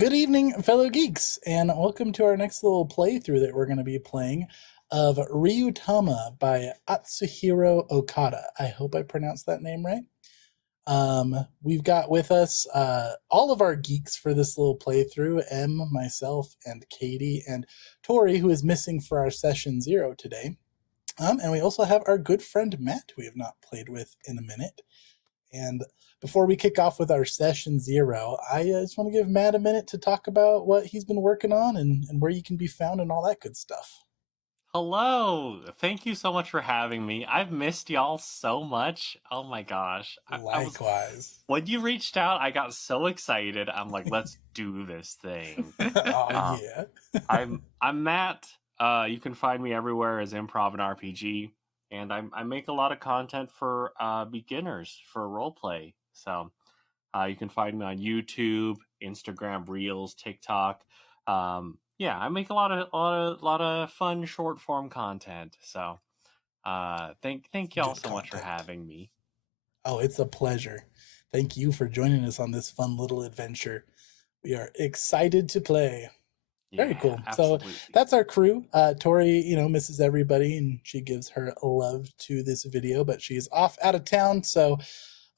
Good evening, fellow geeks, and welcome to our next little playthrough that we're going to be playing of Ryutama by Atsuhiro Okada. I hope I pronounced that name right. We've got with us all of our geeks for this little playthrough, Em, myself, and Katie, and Tori, who is missing for our session 0 today. And we also have our good friend Matt, who we have not played with in a minute. And before we kick off with our session 0, I just want to give Matt a minute to talk about what he's been working on and where you can be found and all that good stuff. Hello! Thank you so much for having me. I've missed y'all so much. Oh my gosh. Likewise. When you reached out, I got so excited. I'm like, let's do this thing. Oh Um, yeah. I'm Matt. You can find me everywhere as Improv and RPG. And I make a lot of content for beginners for roleplay. So you can find me on YouTube, Instagram Reels, TikTok. Yeah, I make a lot of fun short form content. So, thank y'all Good so much for content. having me. Oh, it's a pleasure. Thank you for joining us on this fun little adventure. We are excited to play. Very Yeah, cool. So absolutely. that's our crew. Tori, misses everybody and she gives her love to this video, but she's off out of town. So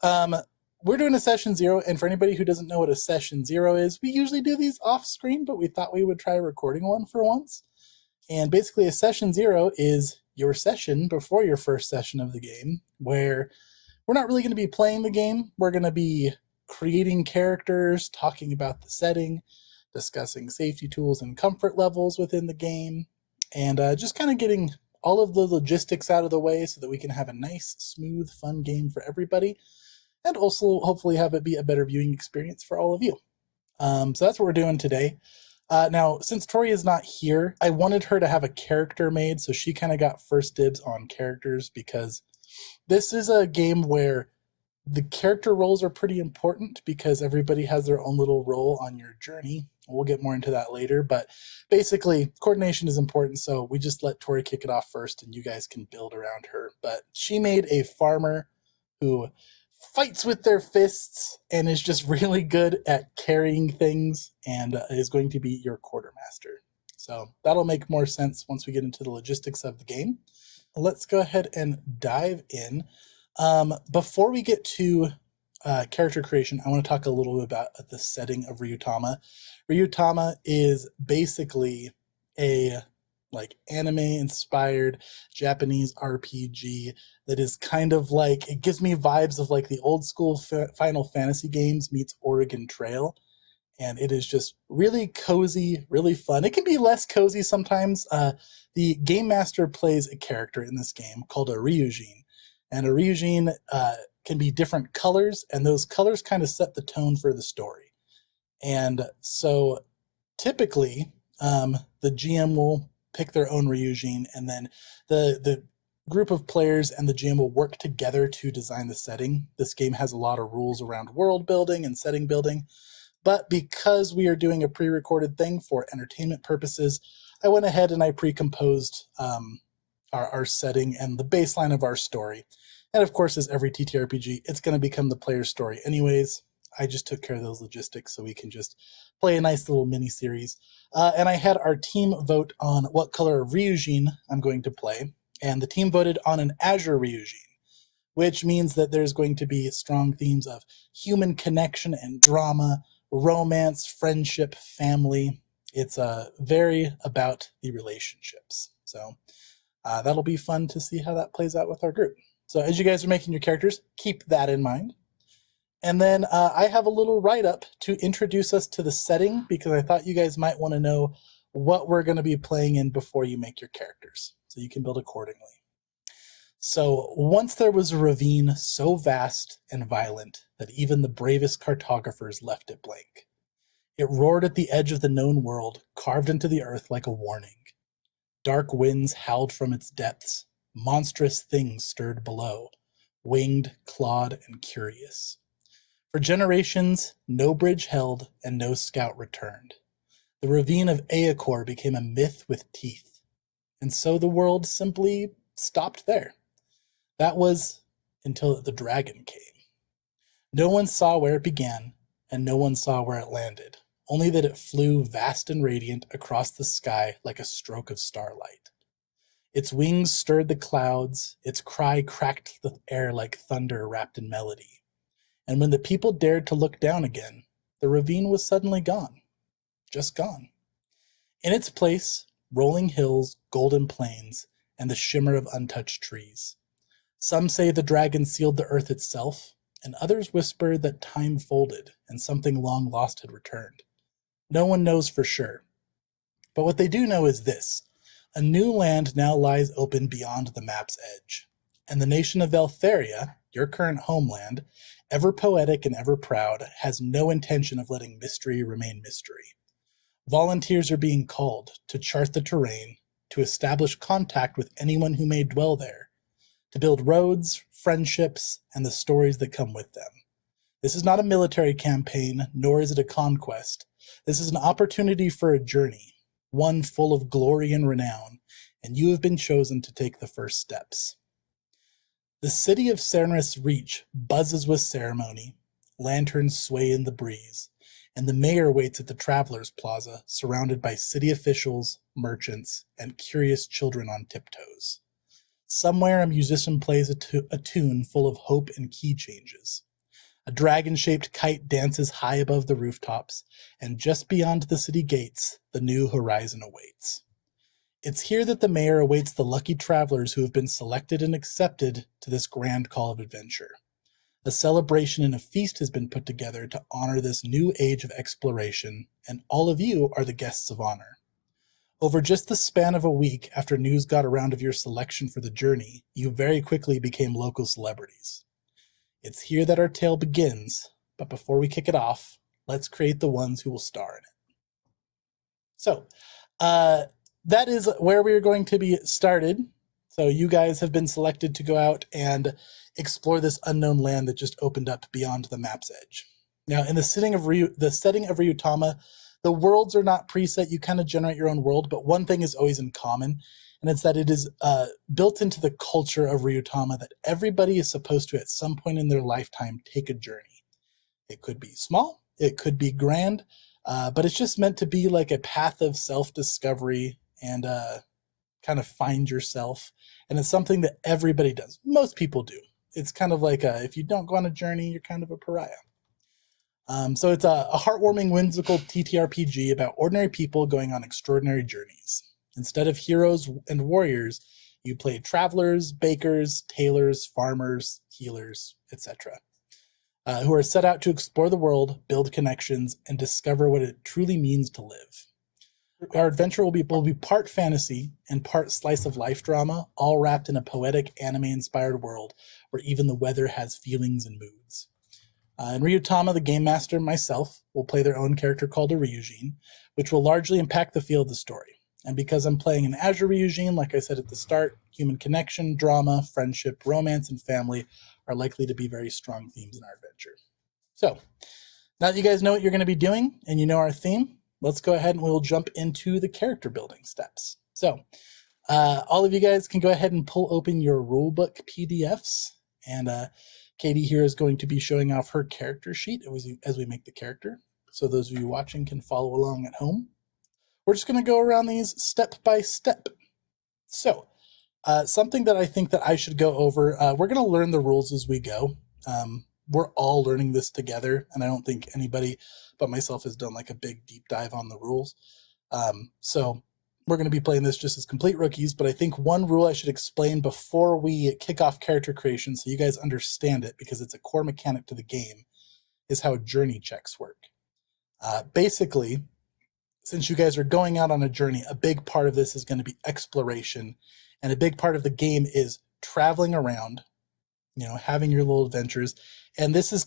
um, we're doing a session 0. And for anybody who doesn't know what a session 0 is, we usually do these off screen, but we thought we would try recording one for once. And basically, a session 0 is your session before your first session of the game, where we're not really going to be playing the game. We're going to be creating characters, talking about the setting, discussing safety tools and comfort levels within the game, and just kind of getting all of the logistics out of the way so that we can have a nice, smooth, fun game for everybody, and also hopefully have it be a better viewing experience for all of you. So that's what we're doing today. Now, since Tori is not here, I wanted her to have a character made, so she kind of got first dibs on characters because this is a game where the character roles are pretty important because everybody has their own little role on your journey. We'll get more into that later, but basically, coordination is important, so we just let Tori kick it off first and you guys can build around her. But she made a farmer who fights with their fists and is just really good at carrying things and is going to be your quartermaster. So that'll make more sense once we get into the logistics of the game. Let's go ahead and dive in. Before we get to character creation, I want to talk a little bit about the setting of Ryutama. Ryutama is basically a anime inspired Japanese RPG that is kind of like, it gives me vibes of like the old school Final Fantasy games meets Oregon Trail, and it is just really cozy, really fun. It can be less cozy sometimes. The game master plays a character in this game called a Ryujin, and a Ryujin can be different colors, and those colors kind of set the tone for the story. And so typically, the GM will pick their own Ryujin, and then the group of players and the GM will work together to design the setting. This game has a lot of rules around world building and setting building, but because we are doing a pre-recorded thing for entertainment purposes, I went ahead and I pre-composed our setting and the baseline of our story. And of course, as every TTRPG, it's going to become the player's story anyways. I just took care of those logistics so we can just play a nice little mini series. And I had our team vote on what color of Ryujin I'm going to play. And the team voted on an Azure Ryujin, which means that there's going to be strong themes of human connection and drama, romance, friendship, family. It's very about the relationships. So that'll be fun to see how that plays out with our group. So as you guys are making your characters, keep that in mind. And then I have a little write-up to introduce us to the setting because I thought you guys might want to know what we're going to be playing in before you make your characters, so you can build accordingly. So once there was a ravine so vast and violent that even the bravest cartographers left it blank. It roared at the edge of the known world, carved into the earth like a warning. Dark winds howled from its depths. Monstrous things stirred below, winged, clawed, and curious. For generations, no bridge held and no scout returned. The ravine of Aakor became a myth with teeth. And so the world simply stopped there. That was until the dragon came. No one saw where it began, and no one saw where it landed, only that it flew vast and radiant across the sky like a stroke of starlight. Its wings stirred the clouds, its cry cracked the air like thunder wrapped in melody. And when the people dared to look down again, the ravine was suddenly gone. Just gone. In its place, rolling hills, golden plains, and the shimmer of untouched trees. Some say the dragon sealed the earth itself, and others whisper that time folded and something long lost had returned. No one knows for sure. But what they do know is this: a new land now lies open beyond the map's edge. And the nation of Veltheria, your current homeland, ever poetic and ever proud, has no intention of letting mystery remain mystery. Volunteers are being called to chart the terrain, to establish contact with anyone who may dwell there, to build roads, friendships, and the stories that come with them. This is not a military campaign, nor is it a conquest. This is an opportunity for a journey, one full of glory and renown, and you have been chosen to take the first steps. The city of Cernus Reach buzzes with ceremony, lanterns sway in the breeze, and the mayor waits at the Travelers Plaza, surrounded by city officials, merchants, and curious children on tiptoes. Somewhere a musician plays a tune full of hope and key changes. A dragon-shaped kite dances high above the rooftops, and just beyond the city gates, the new horizon awaits. It's here that the mayor awaits the lucky travelers who have been selected and accepted to this grand call of adventure. A celebration and a feast has been put together to honor this new age of exploration, and all of you are the guests of honor. Over just the span of a week after news got around of your selection for the journey, you very quickly became local celebrities. It's here that our tale begins, but before we kick it off, let's create the ones who will star in it. So, that is where we are going to be started. So you guys have been selected to go out and explore this unknown land that just opened up beyond the map's edge. Now, in the setting of Ryutama, the worlds are not preset. You kind of generate your own world, but one thing is always in common, and it's that it is built into the culture of Ryutama that everybody is supposed to, at some point in their lifetime, take a journey. It could be small, it could be grand, but it's just meant to be like a path of self-discovery and kind of find yourself. And it's something that everybody does. Most people do. It's kind of like if you don't go on a journey, you're kind of a pariah. So it's a heartwarming, whimsical TTRPG about ordinary people going on extraordinary journeys. Instead of heroes and warriors, you play travelers, bakers, tailors, farmers, healers, etc., who are set out to explore the world, build connections, and discover what it truly means to live. Our adventure will be part fantasy and part slice of life drama, all wrapped in a poetic, anime-inspired world where even the weather has feelings and moods. And Ryutama, the game master, and myself will play their own character called a Ryujin, which will largely impact the feel of the story. And because I'm playing an Azure Ryujin, like I said at the start, human connection, drama, friendship, romance, and family are likely to be very strong themes in our adventure. So, now that you guys know what you're going to be doing and you know our theme, let's go ahead and we'll jump into the character building steps. So, all of you guys can go ahead and pull open your rulebook PDFs, and Katie here is going to be showing off her character sheet as we make the character, so those of you watching can follow along at home. We're just going to go around these step by step. So, something that I think that I should go over, we're going to learn the rules as we go. We're all learning this together, and I don't think anybody but myself has done like a big deep dive on the rules. So we're going to be playing this just as complete rookies, but I think one rule I should explain before we kick off character creation so you guys understand it, because it's a core mechanic to the game, is how journey checks work. Basically, since you guys are going out on a journey, a big part of this is going to be exploration, and a big part of the game is traveling around, having your little adventures. And this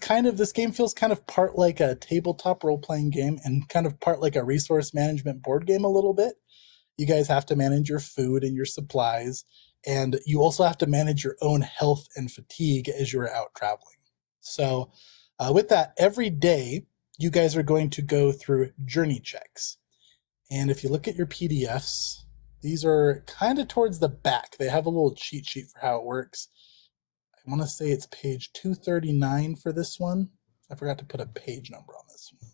game feels kind of part like a tabletop role-playing game and kind of part like a resource management board game a little bit. You guys have to manage your food and your supplies, and you also have to manage your own health and fatigue as you're out traveling. So with that, every day, you guys are going to go through journey checks. And if you look at your PDFs, these are kind of towards the back. They have a little cheat sheet for how it works. I want to say it's page 239 for this one. I forgot to put a page number on this one.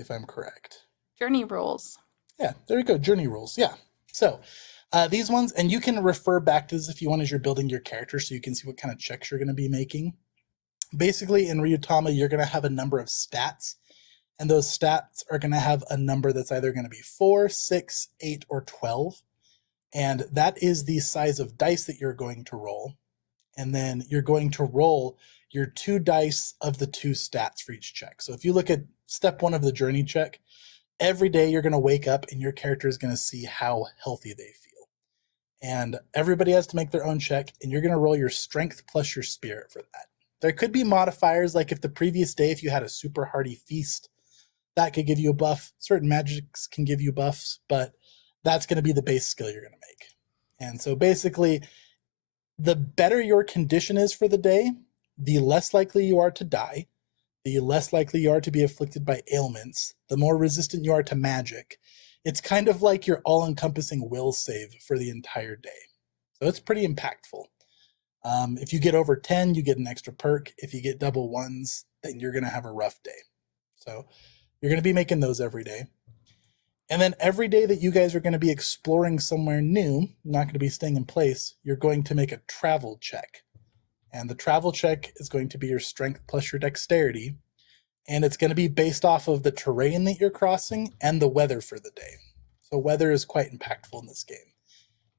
See if I'm correct. Journey rules. Yeah, there we go. Journey rules. Yeah. So these ones, and you can refer back to this if you want as you're building your character so you can see what kind of checks you're going to be making. Basically, in Ryutama, you're going to have a number of stats, and those stats are going to have a number that's either going to be 4, 6, 8, or 12. And that is the size of dice that you're going to roll. And then you're going to roll your 2 dice of the 2 stats for each check. So if you look at step 1 of the journey check, every day you're going to wake up and your character is going to see how healthy they feel. And everybody has to make their own check, and you're going to roll your strength plus your spirit for that. There could be modifiers, like if the previous day, if you had a super hearty feast, that could give you a buff. Certain magics can give you buffs, but that's going to be the base skill you're going to make. And so basically, the better your condition is for the day, the less likely you are to die, the less likely you are to be afflicted by ailments, the more resistant you are to magic. It's kind of like your all-encompassing will save for the entire day. So it's pretty impactful. If you get over 10, you get an extra perk. If you get double ones, then you're going to have a rough day. So you're going to be making those every day. And then every day that you guys are going to be exploring somewhere new, not going to be staying in place, you're going to make a travel check. And the travel check is going to be your strength plus your dexterity. And it's going to be based off of the terrain that you're crossing and the weather for the day. So weather is quite impactful in this game.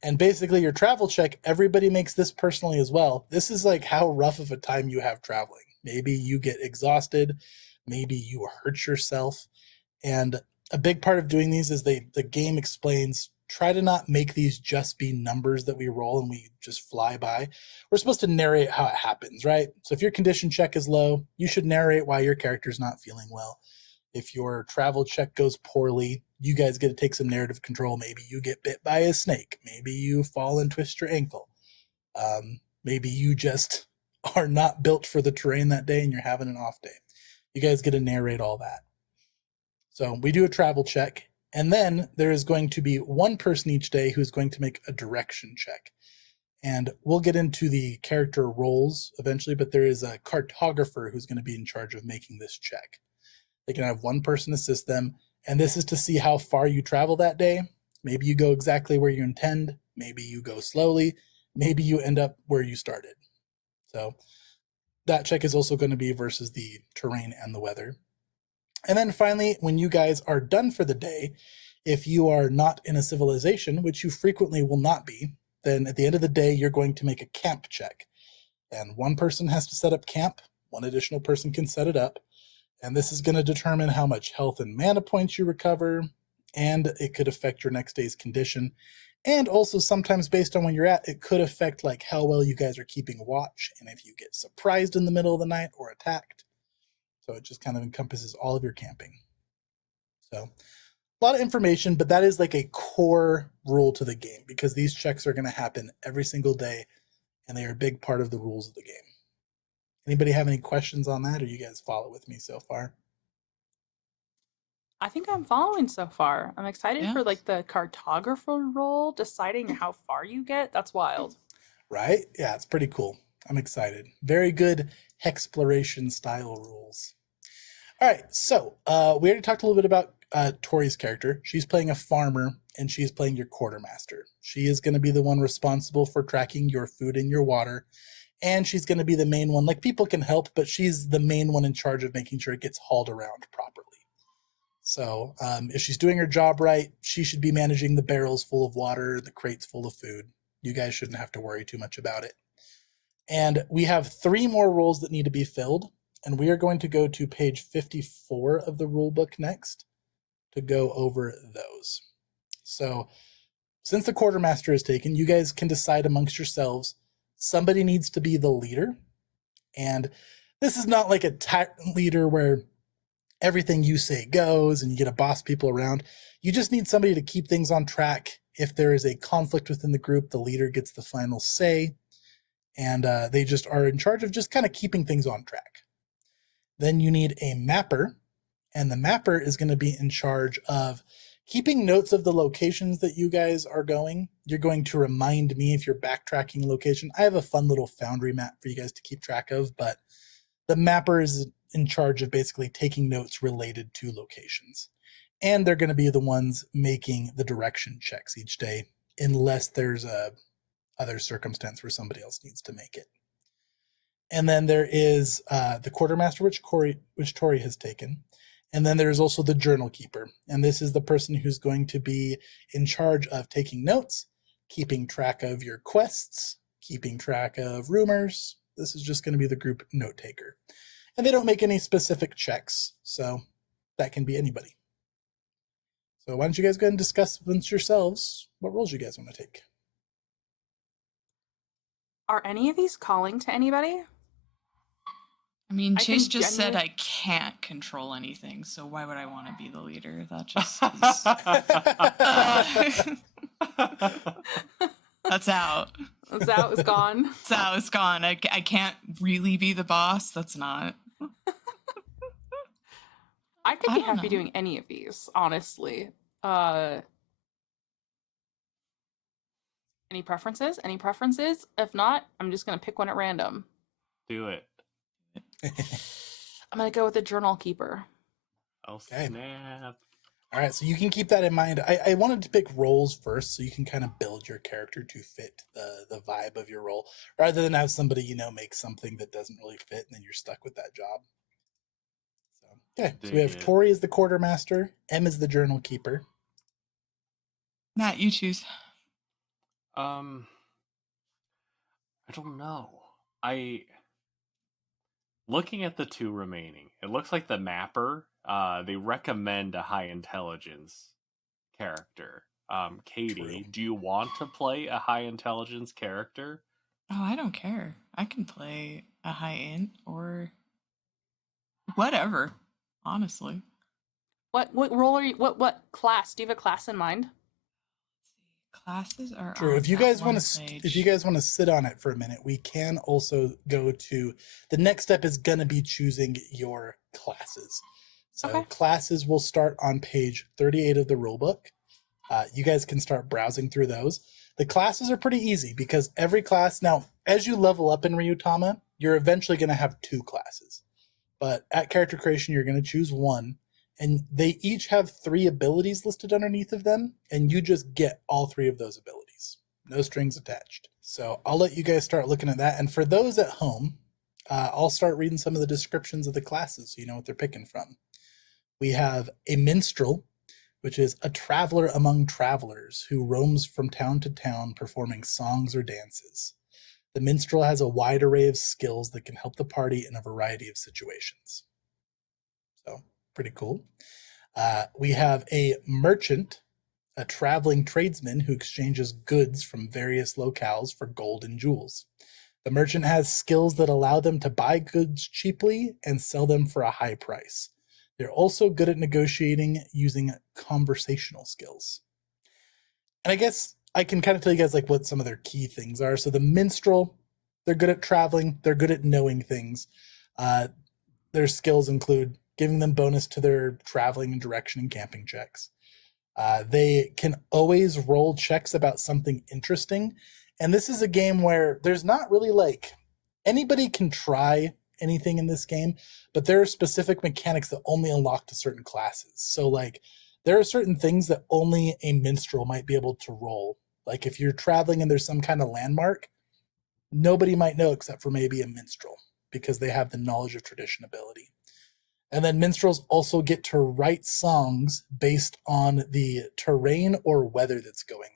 And basically your travel check, everybody makes this personally as well. This is like how rough of a time you have traveling. Maybe you get exhausted, maybe you hurt yourself. And a big part of doing these is the game explains, try to not make these just be numbers that we roll and we just fly by. We're supposed to narrate how it happens, right? So if your condition check is low, you should narrate why your character's not feeling well. If your travel check goes poorly, you guys get to take some narrative control. Maybe you get bit by a snake. Maybe you fall and twist your ankle. Maybe you just are not built for the terrain that day and you're having an off day. You guys get to narrate all that. So we do a travel check, and then there is going to be one person each day who's going to make a direction check. And we'll get into the character roles eventually, but there is a cartographer who's going to be in charge of making this check. They can have one person assist them, and this is to see how far you travel that day. Maybe you go exactly where you intend, maybe you go slowly, maybe you end up where you started. So that check is also going to be versus the terrain and the weather. And then finally, when you guys are done for the day, if you are not in a civilization, which you frequently will not be, then at the end of the day, you're going to make a camp check. And one person has to set up camp, one additional person can set it up. And this is going to determine how much health and mana points you recover, and it could affect your next day's condition. And also sometimes based on when you're at, it could affect like how well you guys are keeping watch and if you get surprised in the middle of the night or attacked. So it just kind of encompasses all of your camping. So a lot of information, but that is like a core rule to the game because these checks are going to happen every single day and they are a big part of the rules of the game. Anybody have any questions on that, or you guys follow with me so far? I think I'm following so far. I'm excited for like the cartographer role, deciding how far you get. That's wild. Right? Yeah, it's pretty cool. I'm excited. Very good exploration style rules. All right, so we already talked a little bit about Tori's character. She's playing a farmer, and she's playing your quartermaster. She is going to be the one responsible for tracking your food and your water, and she's going to be the main one. Like, people can help, but she's the main one in charge of making sure it gets hauled around properly. So if she's doing her job right, she should be managing the barrels full of water, the crates full of food. You guys shouldn't have to worry too much about it. And we have 3 more roles that need to be filled, and we are going to go to page 54 of the rule book next to go over those. So since the quartermaster is taken, you guys can decide amongst yourselves, somebody needs to be the leader. And this is not like a tyrant leader where everything you say goes and you get to boss people around. You just need somebody to keep things on track. If there is a conflict within the group, the leader gets the final say, and they just are in charge of just kind of keeping things on track. Then you need a mapper, and the mapper is going to be in charge of keeping notes of the locations that you guys are going. You're going to remind me if you're backtracking a location. I have a fun little Foundry map for you guys to keep track of, but the mapper is in charge of basically taking notes related to locations. And they're going to be the ones making the direction checks each day, unless there's a other circumstance where somebody else needs to make it. And then there is the quartermaster, which Tori has taken. And then there's also the journal keeper. And this is the person who's going to be in charge of taking notes, keeping track of your quests, keeping track of rumors. This is just going to be the group note taker. And they don't make any specific checks, so that can be anybody. So why don't you guys go ahead and discuss amongst yourselves what roles you guys want to take? Are any of these calling to anybody? I mean, Chase just said I can't control anything, so why would I want to be the leader? That just that's out. That's out, it's gone. It's out, it's gone. I can't really be the boss. That's not. I could be happy doing any of these, honestly. Any preferences? Any preferences? If not, I'm just going to pick one at random. Do it. I'm going to go with the journal keeper. Okay. Snap. All right, so you can keep that in mind. I wanted to pick roles first so you can kind of build your character to fit the vibe of your role, rather than have somebody, make something that doesn't really fit and then you're stuck with that job. So, okay, so we have Tori as the quartermaster, Em is the journal keeper. Matt, you choose. I don't know. Looking at the two remaining, it looks like the mapper, they recommend a high intelligence character. Katie, do you want to play a high intelligence character? Oh, I don't care. I can play a high int or whatever, honestly. What role are you, what class? Do you have a class in mind? Classes are true. If you guys want to sit on it for a minute, we can also go to the next step is going to be choosing your classes. So classes will start on page 38 of the rulebook. You guys can start browsing through those. The classes are pretty easy because every class, now as you level up in Ryutama, you're eventually going to have 2 classes. But at character creation, you're going to choose one. And they each have 3 abilities listed underneath of them, and you just get all 3 of those abilities. No strings attached. So I'll let you guys start looking at that. And for those at home, I'll start reading some of the descriptions of the classes so you know what they're picking from. We have a minstrel, which is a traveler among travelers who roams from town to town performing songs or dances. The minstrel has a wide array of skills that can help the party in a variety of situations. So pretty cool. We have a merchant, a traveling tradesman who exchanges goods from various locales for gold and jewels. The merchant has skills that allow them to buy goods cheaply and sell them for a high price. They're also good at negotiating using conversational skills. And I guess I can kind of tell you guys what some of their key things are. So the minstrel, they're good at traveling. They're good at knowing things. Their skills include giving them bonus to their traveling and direction and camping checks. They can always roll checks about something interesting. And this is a game where there's not really anybody can try anything in this game, but there are specific mechanics that only unlock to certain classes. So there are certain things that only a minstrel might be able to roll. Like if you're traveling and there's some kind of landmark, nobody might know except for maybe a minstrel because they have the knowledge of tradition ability. And then minstrels also get to write songs based on the terrain or weather that's going on.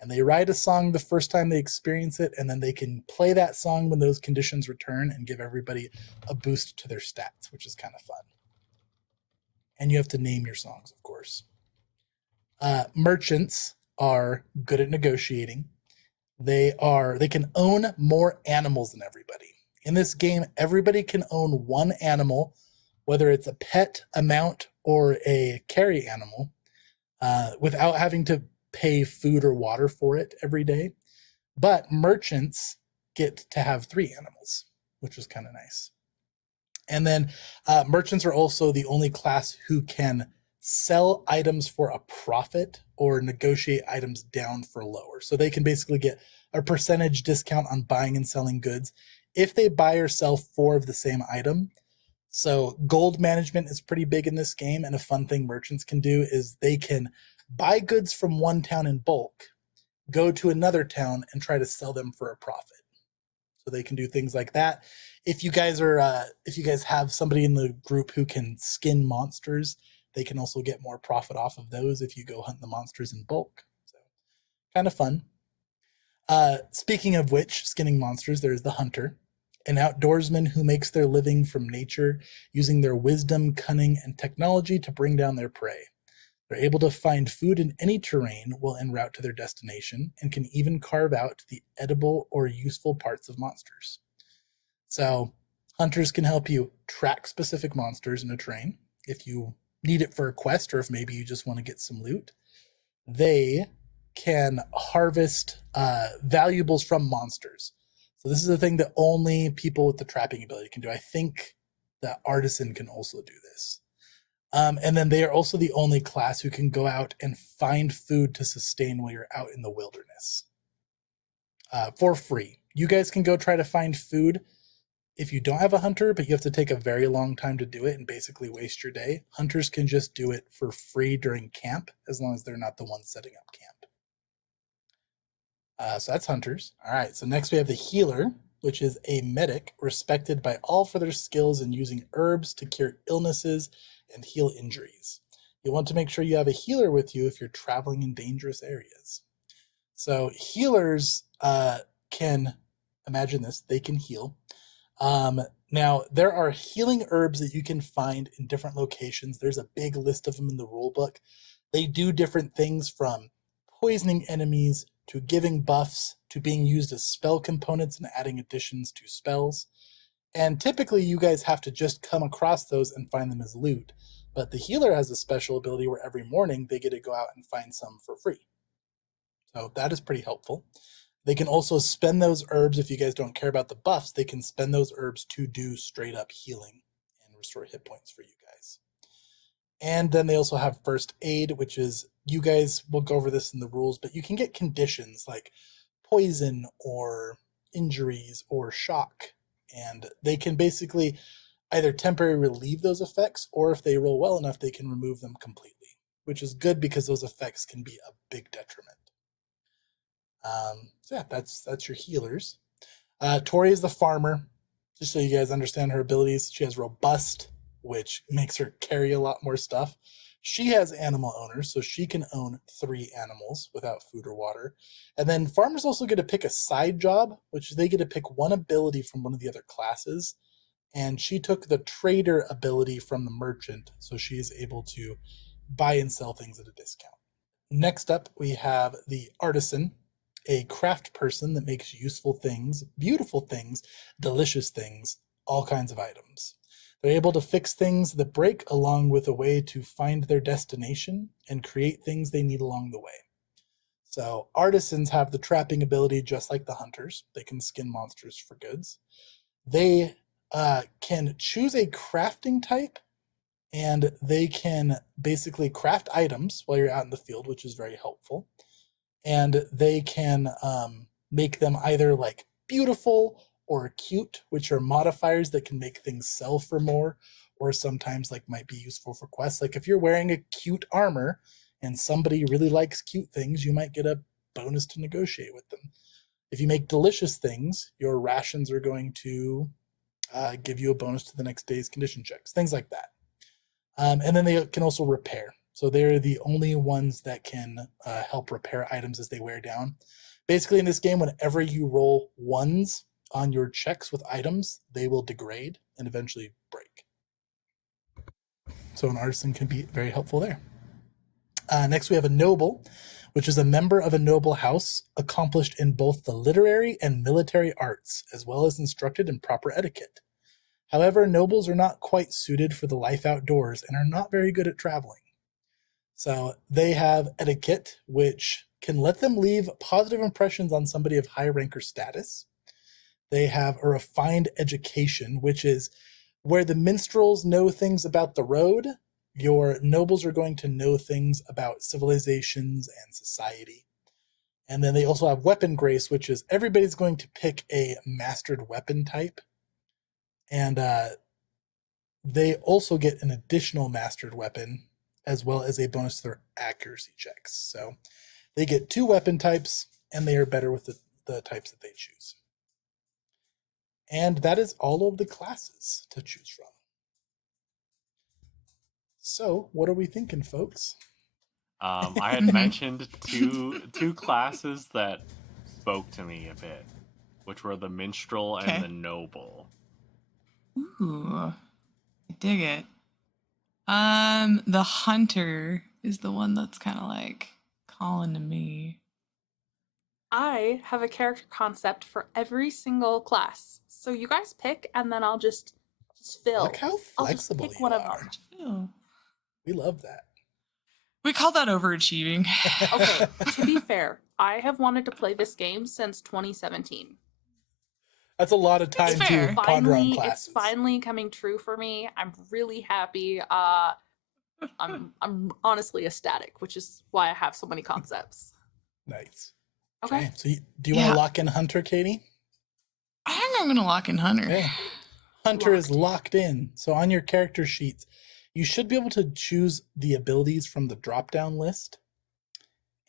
And they write a song the first time they experience it, and then they can play that song when those conditions return and give everybody a boost to their stats, which is kind of fun. And you have to name your songs, of course. Merchants are good at negotiating. They can own more animals than everybody. In this game, everybody can own one animal, whether it's a pet, a mount, or a carry animal, without having to pay food or water for it every day. But merchants get to have 3 animals, which is kind of nice. And then merchants are also the only class who can sell items for a profit or negotiate items down for lower. So they can basically get a percentage discount on buying and selling goods if they buy or sell 4 of the same item. So gold management is pretty big in this game, and a fun thing merchants can do is they can buy goods from one town in bulk, go to another town, and try to sell them for a profit. So they can do things like that. If you guys have somebody in the group who can skin monsters, they can also get more profit off of those if you go hunt the monsters in bulk. So kind of fun. Speaking of which, skinning monsters, there's the hunter, an outdoorsman who makes their living from nature, using their wisdom, cunning, and technology to bring down their prey. They're able to find food in any terrain while en route to their destination, and can even carve out the edible or useful parts of monsters. So hunters can help you track specific monsters in a terrain if you need it for a quest, or if maybe you just want to get some loot. They can harvest valuables from monsters. So this is a thing that only people with the trapping ability can do. I think the artisan can also do this. And then they are also the only class who can go out and find food to sustain while you're out in the wilderness for free. You guys can go try to find food if you don't have a hunter, but you have to take a very long time to do it and basically waste your day. Hunters can just do it for free during camp, as long as they're not the ones setting up camp. So that's hunters. All right, so next we have the healer, which is a medic respected by all for their skills in using herbs to cure illnesses and heal injuries. You want to make sure you have a healer with you if you're traveling in dangerous areas. So healers can, imagine this, they can heal. Now, there are healing herbs that you can find in different locations. There's a big list of them in the rule book. They do different things, from poisoning enemies to giving buffs to being used as spell components and adding additions to spells. And typically you guys have to just come across those and find them as loot. But the healer has a special ability where every morning they get to go out and find some for free. So that is pretty helpful. They can also spend those herbs, if you guys don't care about the buffs, they can spend those herbs to do straight up healing and restore hit points for you guys. And then they also have first aid, which is, you guys will go over this in the rules, but you can get conditions like poison or injuries or shock, and they can basically either temporarily relieve those effects, or if they roll well enough, they can remove them completely, which is good because those effects can be a big detriment. So yeah, that's your healers. Tori is the farmer. Just so you guys understand her abilities, she has robust, which makes her carry a lot more stuff. She has animal owners, so she can own 3 animals without food or water. And then farmers also get to pick a side job, which they get to pick one ability from one of the other classes. And she took the trader ability from the merchant, so she is able to buy and sell things at a discount. Next up, we have the artisan, a craft person that makes useful things, beautiful things, delicious things, all kinds of items. They're able to fix things that break, along with a way to find their destination and create things they need along the way. So artisans have the trapping ability just like the hunters. They can skin monsters for goods. They can choose a crafting type, and they can basically craft items while you're out in the field, which is very helpful. And they can make them either like beautiful or cute, which are modifiers that can make things sell for more, or sometimes like might be useful for quests. Like if you're wearing a cute armor and somebody really likes cute things, you might get a bonus to negotiate with them. If you make delicious things, your rations are going to give you a bonus to the next day's condition checks, things like that. And then they can also repair. So they're the only ones that can help repair items as they wear down. Basically, in this game, whenever you roll 1s on your checks with items, they will degrade and eventually break. So an artisan can be very helpful there. Next, we have a noble, which is a member of a noble house, accomplished in both the literary and military arts, as well as instructed in proper etiquette. However, nobles are not quite suited for the life outdoors and are not very good at traveling. So they have etiquette, which can let them leave positive impressions on somebody of high rank or status. They have a refined education, which is where the minstrels know things about the road, your nobles are going to know things about civilizations and society. And then they also have weapon grace, which is everybody's going to pick a mastered weapon type. And they also get an additional mastered weapon as well as a bonus to their accuracy checks. So they get 2 weapon types, and they are better with the types that they choose. And that is all of the classes to choose from. So what are we thinking, folks? I had mentioned two classes that spoke to me a bit, which were the minstrel and the noble. Ooh, I dig it. The hunter is the one that's kind of like calling to me. I have a character concept for every single class. So you guys pick, and then I'll just fill. Look how flexible I'll just pick one of them. Oh. We love that. We call that overachieving. Okay, to be fair, I have wanted to play this game since 2017. That's a lot of time to ponder on classes. It's finally coming true for me. I'm really happy. I'm honestly ecstatic, which is why I have so many concepts. Nice. Okay. So do you want to lock in Hunter, Katie? I think I'm going to lock in Hunter. Okay. Hunter is locked in. So on your character sheets, you should be able to choose the abilities from the drop-down list.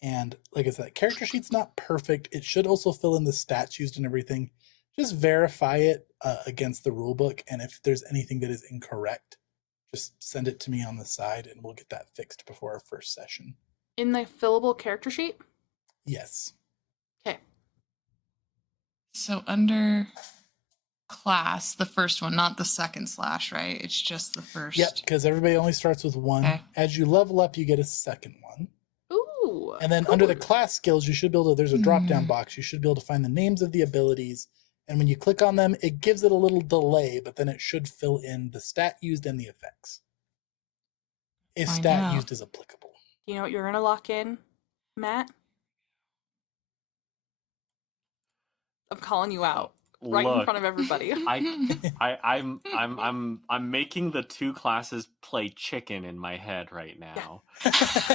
And like I said, character sheet's not perfect. It should also fill in the stats used and everything. Just verify it against the rule book. And if there's anything that is incorrect, just send it to me on the side and we'll get that fixed before our first session. In the fillable character sheet? Yes. Okay. So under class, the first one, not the second slash, right? It's just the first. Yep, because everybody only starts with one. Okay. As you level up, you get a second one. Ooh. And then under the class skills, you should be able to, there's a drop-down box. You should be able to find the names of the abilities. And when you click on them, it gives it a little delay, but then it should fill in the stat used and the effects. If stat used is applicable. Do you know what you're going to lock in, Matt? I'm calling you out. Right in front of everybody. I'm making the 2 classes play chicken in my head right now.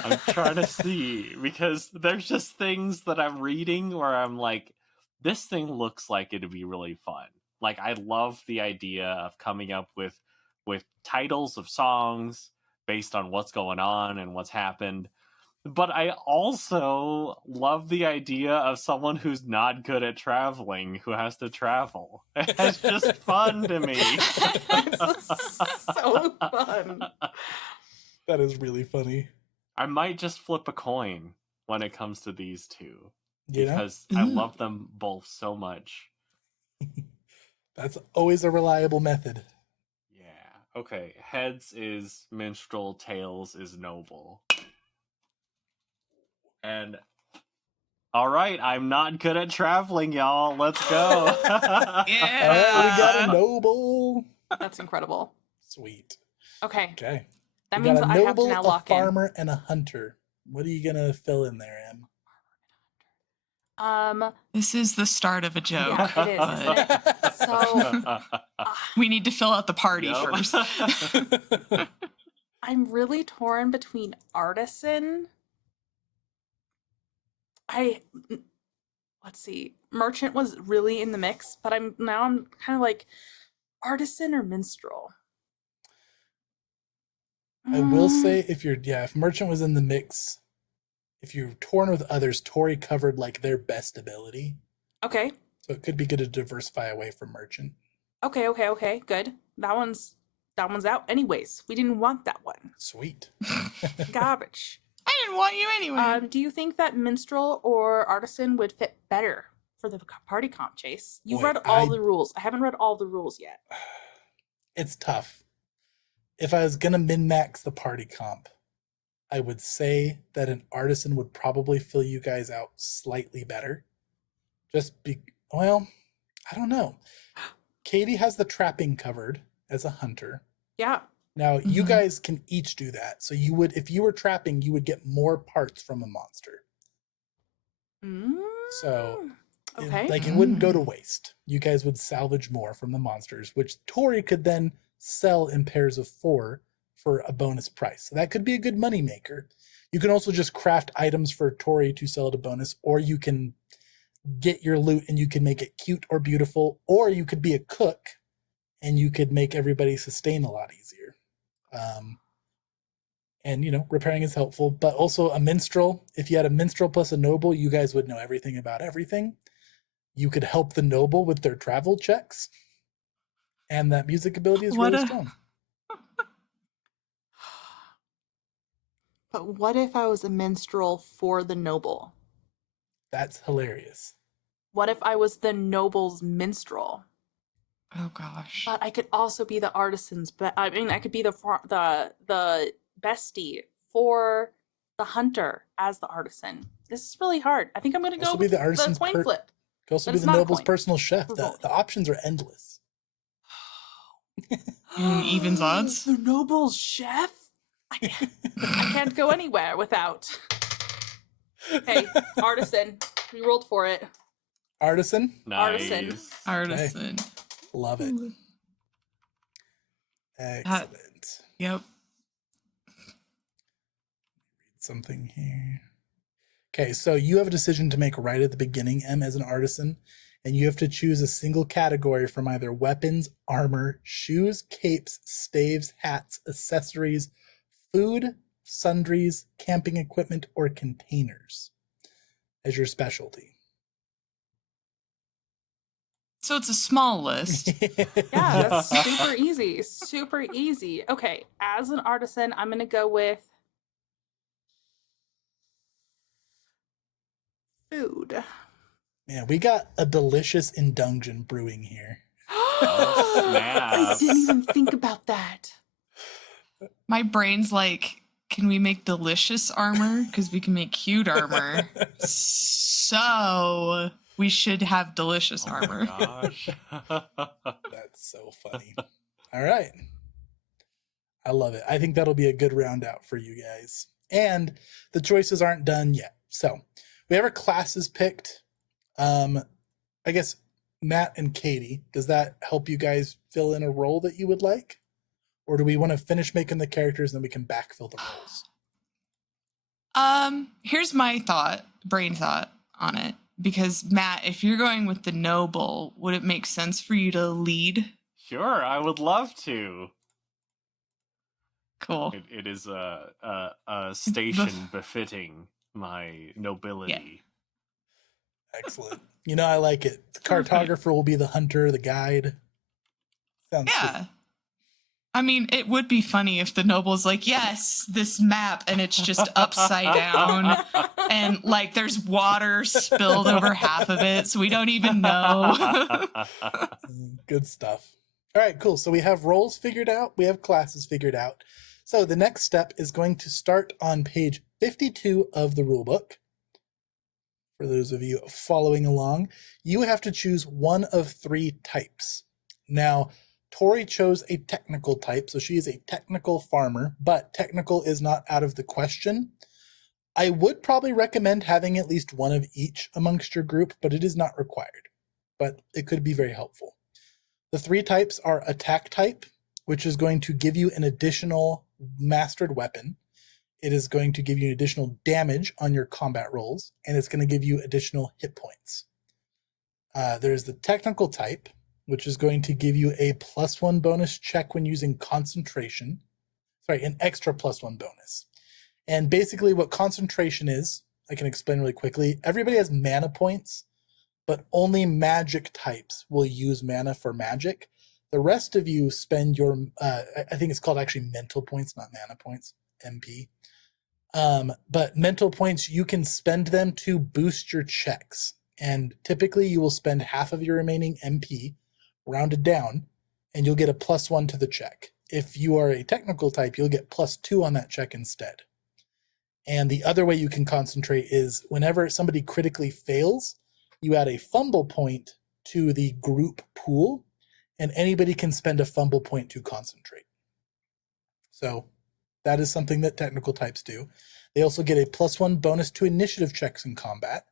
I'm trying to see, because there's just things that I'm reading where I'm like, this thing looks like it'd be really fun. Like, I love the idea of coming up with titles of songs based on what's going on and what's happened. But I also love the idea of someone who's not good at traveling who has to travel. It's just fun to me. It's so fun. That is really funny. I might just flip a coin when it comes to these two. Because Yeah? I love them both so much. That's always a reliable method. Yeah. Okay. Heads is minstrel, tails is noble. And all right, I'm not good at traveling, y'all. Let's go. Yeah. All right, we got a noble. That's incredible. Sweet. Okay. Okay. That we means got a I have noble, to now a lock in. farmer, and a hunter. What are you gonna fill in there, Em? This is the start of a joke. Yeah, it is, isn't it? So we need to fill out the party first. I'm really torn between artisan. Let's see. Merchant was really in the mix, but I'm kind of like artisan or minstrel. I will say if merchant was in the mix, if you're torn with others, Tori covered like their best ability. Okay. So it could be good to diversify away from merchant. Okay. Good. That one's out. Anyways, we didn't want that one. Sweet. Garbage. I didn't want you anyway. Do you think that minstrel or artisan would fit better for the party comp, Chase? You read all the rules. I haven't read all the rules yet. It's tough. If I was gonna min-max the party comp, I would say that an artisan would probably fill you guys out slightly better. I don't know. Katie has the trapping covered as a hunter. Yeah. Now, you guys can each do that. So you would, if you were trapping, you would get more parts from a monster. So, it wouldn't go to waste. You guys would salvage more from the monsters, which Tori could then sell in pairs of 4 for a bonus price. So that could be a good money maker. You can also just craft items for Tori to sell at a bonus, or you can get your loot and you can make it cute or beautiful, or you could be a cook and you could make everybody sustain a lot easier. And, you know, repairing is helpful, but also a minstrel. If you had a minstrel plus a noble, you guys would know everything about everything. You could help the noble with their travel checks. And that music ability is really strong. But what if I was a minstrel for the noble? That's hilarious. What if I was the noble's minstrel? Oh gosh. But I could also be the artisan's. But I mean, I could be the bestie for the hunter as the artisan. This is really hard. I think I'm going to go Also with be the artisan's coin flip. Could also But be it's the not a noble's coin. personal chef. We're The rolling. options are endless. Evens odds? The noble's chef? I can't go anywhere without. Hey, artisan. We rolled for it. Artisan? Artisan. Artisan. Love it. Excellent. Yep. Something here. Okay, so you have a decision to make right at the beginning, M, as an artisan, and you have to choose a single category from either weapons, armor, shoes, capes, staves, hats, accessories, food, sundries, camping equipment, or containers as your specialty. So it's a small list. Yeah, that's super easy. Super easy. Okay, as an artisan, I'm going to go with food. Man, we got a delicious indungeon brewing here. I didn't even think about that. My brain's like, can we make delicious armor? Because we can make cute armor. So we should have delicious armor. Gosh. That's so funny. All right. I love it. I think that'll be a good round out for you guys. And the choices aren't done yet. So we have our classes picked. I guess Matt and Katie, does that help you guys fill in a role that you would like? Or do we want to finish making the characters and then we can backfill the roles? Here's my brain thought on it. Because Matt, if you're going with the noble, would it make sense for you to lead? Sure, I would love to. Cool. It is a station befitting my nobility. Yeah. Excellent. You know, I like it. The cartographer will be the hunter, the guide. Sounds sweet. I mean, it would be funny if the noble's like, yes, this map, and it's just upside down, and like there's water spilled over half of it, so we don't even know. Good stuff. All right, cool. So we have roles figured out. We have classes figured out. So the next step is going to start on page 52 of the rulebook. For those of you following along, you have to choose one of 3 types. Now, Tori chose a technical type, so she is a technical farmer, but technical is not out of the question. I would probably recommend having at least one of each amongst your group, but it is not required. But it could be very helpful. The 3 types are attack type, which is going to give you an additional mastered weapon. It is going to give you additional damage on your combat rolls, and it's going to give you additional hit points. There's the technical type, which is going to give you a +1 bonus check when using concentration. Sorry, an extra +1 bonus. And basically what concentration is, I can explain really quickly. Everybody has mana points, but only magic types will use mana for magic. The rest of you spend your, I think it's called actually mental points, not mana points, MP. But mental points, you can spend them to boost your checks. And typically you will spend half of your remaining MP, rounded down, and you'll get a +1 to the check. If you are a technical type, you'll get +2 on that check instead. And the other way you can concentrate is whenever somebody critically fails, you add a fumble point to the group pool, and anybody can spend a fumble point to concentrate. So that is something that technical types do. They also get a +1 bonus to initiative checks in combat.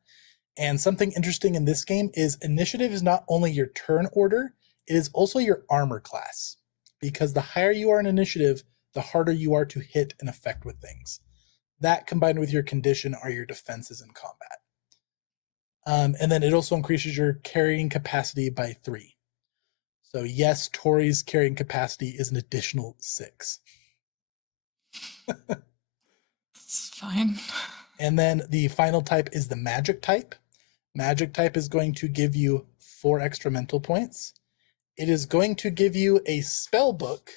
And something interesting in this game is initiative is not only your turn order, it is also your armor class. Because the higher you are in initiative, the harder you are to hit and affect with things. that combined with your condition are your defenses in combat. And then it also increases your carrying capacity by 3. So yes, Tori's carrying capacity is an additional 6. It's fine. And then the final type is the magic type. Magic type is going to give you 4 extra mental points. It is going to give you a spell book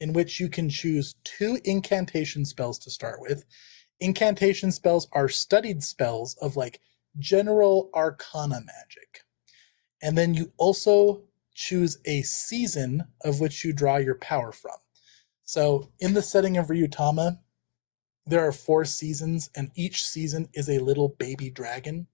in which you can choose 2 incantation spells to start with. Incantation spells are studied spells of like general arcana magic. And then you also choose a season of which you draw your power from. So in the setting of Ryutama, there are 4 seasons, and each season is a little baby dragon.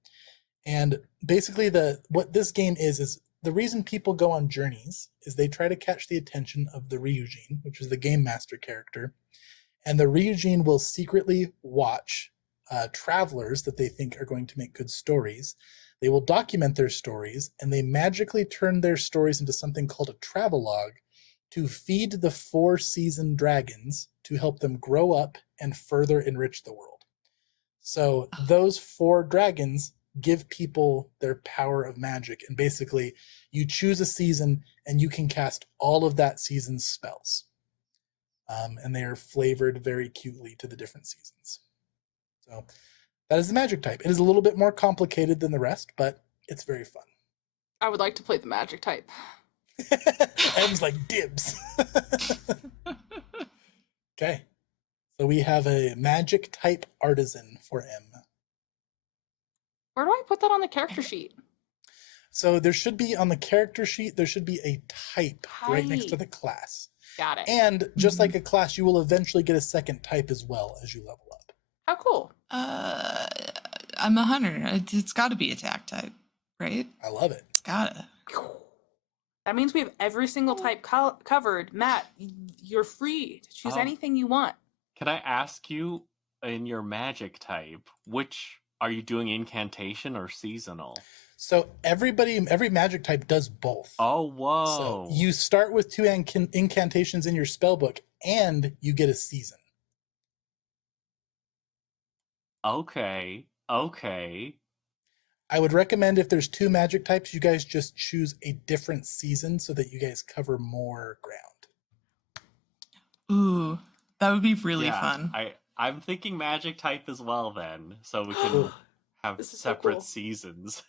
And basically what this game is the reason people go on journeys is they try to catch the attention of the Ryujin, which is the game master character. And the Ryujin will secretly watch travelers that they think are going to make good stories. They will document their stories, and they magically turn their stories into something called a travelogue to feed the 4 seasoned dragons to help them grow up and further enrich the world. So those 4 dragons give people their power of magic, and basically you choose a season and you can cast all of that season's spells. And they are flavored very cutely to the different seasons. So that is the magic type. It is a little bit more complicated than the rest, but it's very fun. I would like to play the magic type. M's like dibs. Okay. So we have a magic type artisan for M. Where do I put that on the character sheet? So there should be on the character sheet, there should be a type right next to the class. Got it. And just like a class, you will eventually get a second type as well as you level up. How cool. I'm a hunter. It's got to be attack type, right? I love it. It's gotta. That means we have every single type covered. Matt, you're free to choose anything you want. Can I ask you, in your magic type, which are you doing, incantation or seasonal? So every magic type does both. Oh, whoa. So you start with 2 incantations in your spell book, and you get a season. Okay. I would recommend if there's 2 magic types, you guys just choose a different season so that you guys cover more ground. Ooh, that would be really fun. I'm thinking magic type as well then, so we can have separate cool. seasons.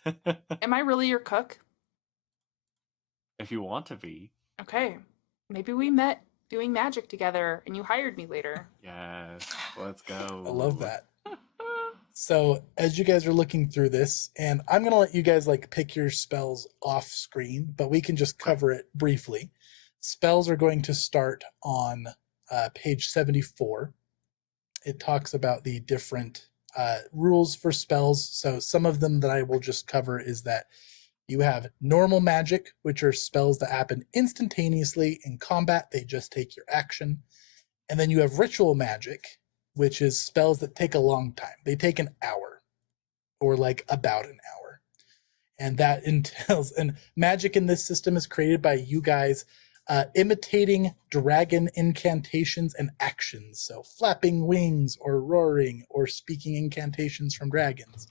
Am I really your cook? If you want to be. Okay. Maybe we met doing magic together and you hired me later. Yes, let's go. I love that. So as you guys are looking through this, and I'm going to let you guys like pick your spells off screen, but we can just cover it briefly. Spells are going to start on page 74. It talks about the different rules for spells. So some of them that I will just cover is that you have normal magic, which are spells that happen instantaneously in combat. They just take your action. And then you have ritual magic, which is spells that take a long time. They take an hour or like about an hour. And that entails, and magic in this system is created by you guys imitating dragon incantations and actions. So flapping wings or roaring or speaking incantations from dragons.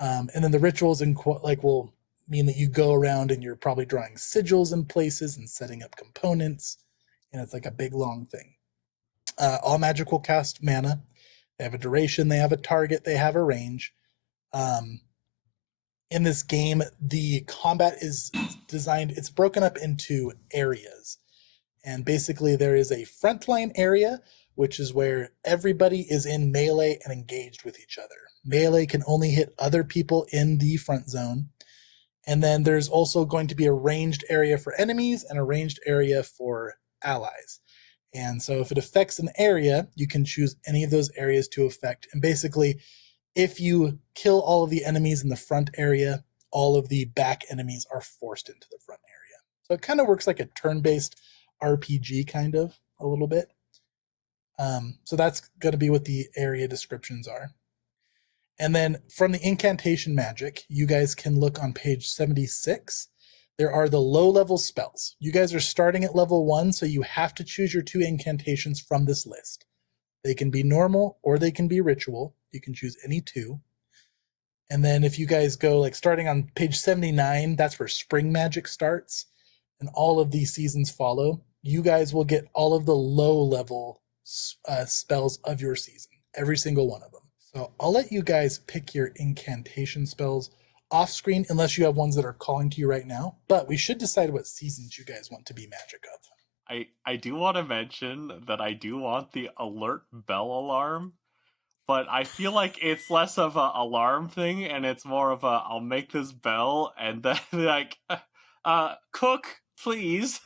And then the rituals will mean that you go around and you're probably drawing sigils in places and setting up components. And it's like a big long thing. All magic will cost mana. They have a duration, they have a target, they have a range. In this game, the combat is designed, it's broken up into areas. And basically there is a frontline area, which is where everybody is in melee and engaged with each other. Melee can only hit other people in the front zone. And then there's also going to be a ranged area for enemies and a ranged area for allies. And so if it affects an area, you can choose any of those areas to affect. And basically, if you kill all of the enemies in the front area, all of the back enemies are forced into the front area. So it kind of works like a turn-based RPG kind of, a little bit. So that's going to be what the area descriptions are. And then from the incantation magic, you guys can look on page 76. There are the low-level spells. You guys are starting at level 1, so you have to choose your 2 incantations from this list. They can be normal or they can be ritual. You can choose any two. And then if you guys go like starting on page 79, that's where spring magic starts. And all of these seasons follow. You guys will get all of the low level spells of your season, every single one of them. So I'll let you guys pick your incantation spells off screen unless you have ones that are calling to you right now. But we should decide what seasons you guys want to be magic of. I do want to mention that I do want the alert bell alarm, but I feel like it's less of a alarm thing and it's more of a I'll make this bell and then like cook, please.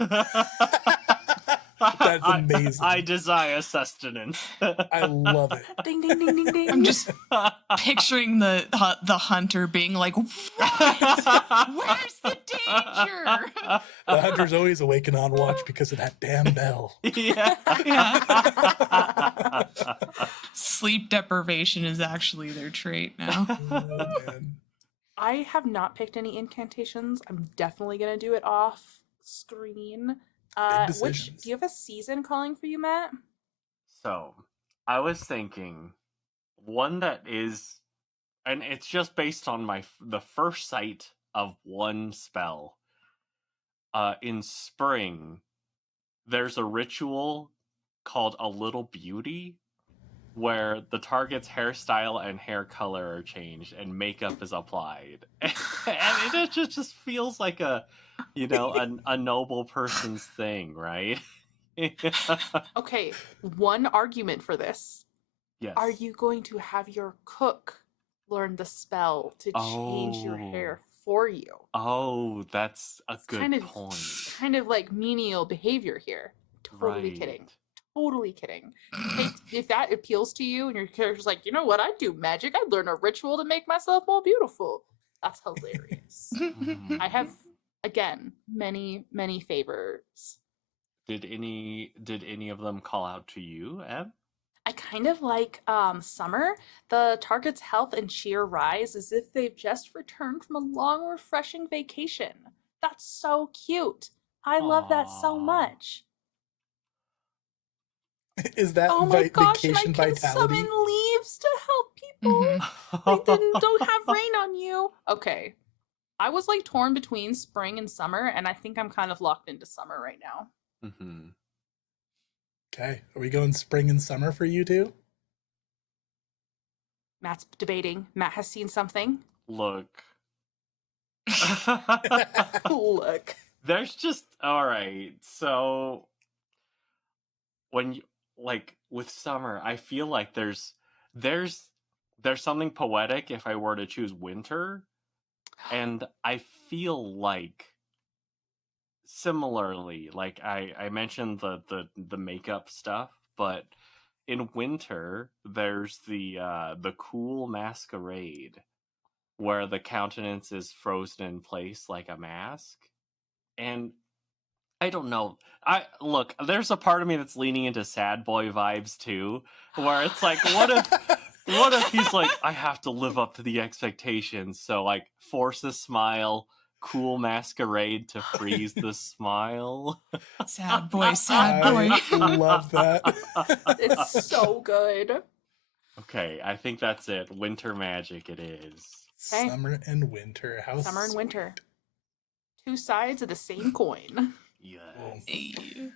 That's amazing. I desire sustenance. I love it. Ding ding ding ding ding. I'm just picturing the hunter being like, "What? Where's the danger?" The hunter's always awake and on watch because of that damn bell. Yeah. Sleep deprivation is actually their trait now. Oh, man. I have not picked any incantations. I'm definitely gonna do it off screen. Which do you have a season calling for you, Matt? So, I was thinking one that is, and it's just based on the first sight of one spell. In spring, there's a ritual called A Little Beauty, where the target's hairstyle and hair color are changed and makeup is applied. And it just feels like a noble person's thing, right? Okay, one argument for this. Yes. Are you going to have your cook learn the spell to change your hair for you? Oh, that's a good point. Kind of like menial behavior here. Totally kidding. Totally kidding. If that appeals to you and your character's like, you know what, I'd do magic. I'd learn a ritual to make myself more beautiful. That's hilarious. I have, again, many, many favors. Did any of them call out to you, Eb? I kind of like summer. The target's health and cheer rise as if they've just returned from a long, refreshing vacation. That's so cute. I love that so much. Is that oh my gosh, and I vacation can vitality? summon leaves to help people. They don't have rain on you. Okay. I was like torn between spring and summer, and I think I'm kind of locked into summer right now. Mm-hmm. Okay. Are we going spring and summer for you two? Matt's debating. Matt has seen something. Look. Look. There's just alright, so when you like with summer, I feel like there's something poetic if I were to choose winter. And I feel like similarly, like I mentioned the makeup stuff, but in winter there's the cool masquerade where the countenance is frozen in place like a mask. And I don't know. Look, there's a part of me that's leaning into sad boy vibes too, where it's like, what if he's like, I have to live up to the expectations, so like force a smile, cool masquerade to freeze the smile. Sad boy, sad boy. I love that. It's so good. Okay, I think that's it. Winter magic it is. Okay. Summer and winter. How Summer and sweet. winter. Two sides of the same coin. Yes.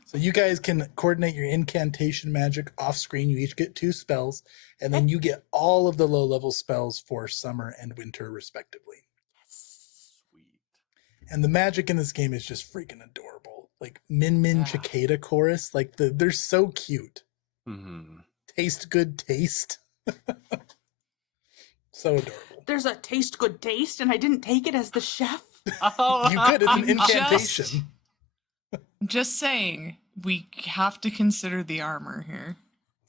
So you guys can coordinate your incantation magic off screen. You each get 2 spells, and then you get all of the low level spells for summer and winter respectively. Sweet. And the magic in this game is just freaking adorable. Like Min Cicada chorus, like they're so cute. Mm-hmm. Taste good taste. So adorable. There's a taste good taste, and I didn't take it as the chef. You could, it's an incantation. Just saying, we have to consider the armor here.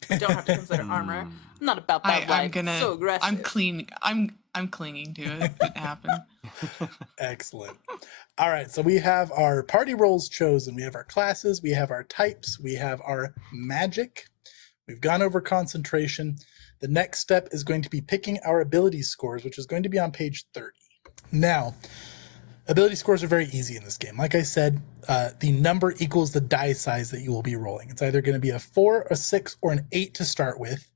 I don't have to consider armor. I'm not about that life. I'm so aggressive. I'm clinging to it. It happened. Excellent. All right, so we have our party roles chosen. We have our classes, we have our types, we have our magic. We've gone over concentration. The next step is going to be picking our ability scores, which is going to be on page 30. Now, ability scores are very easy in this game. Like I said, the number equals the die size that you will be rolling. It's either going to be a 4, a 6, or an 8 to start with.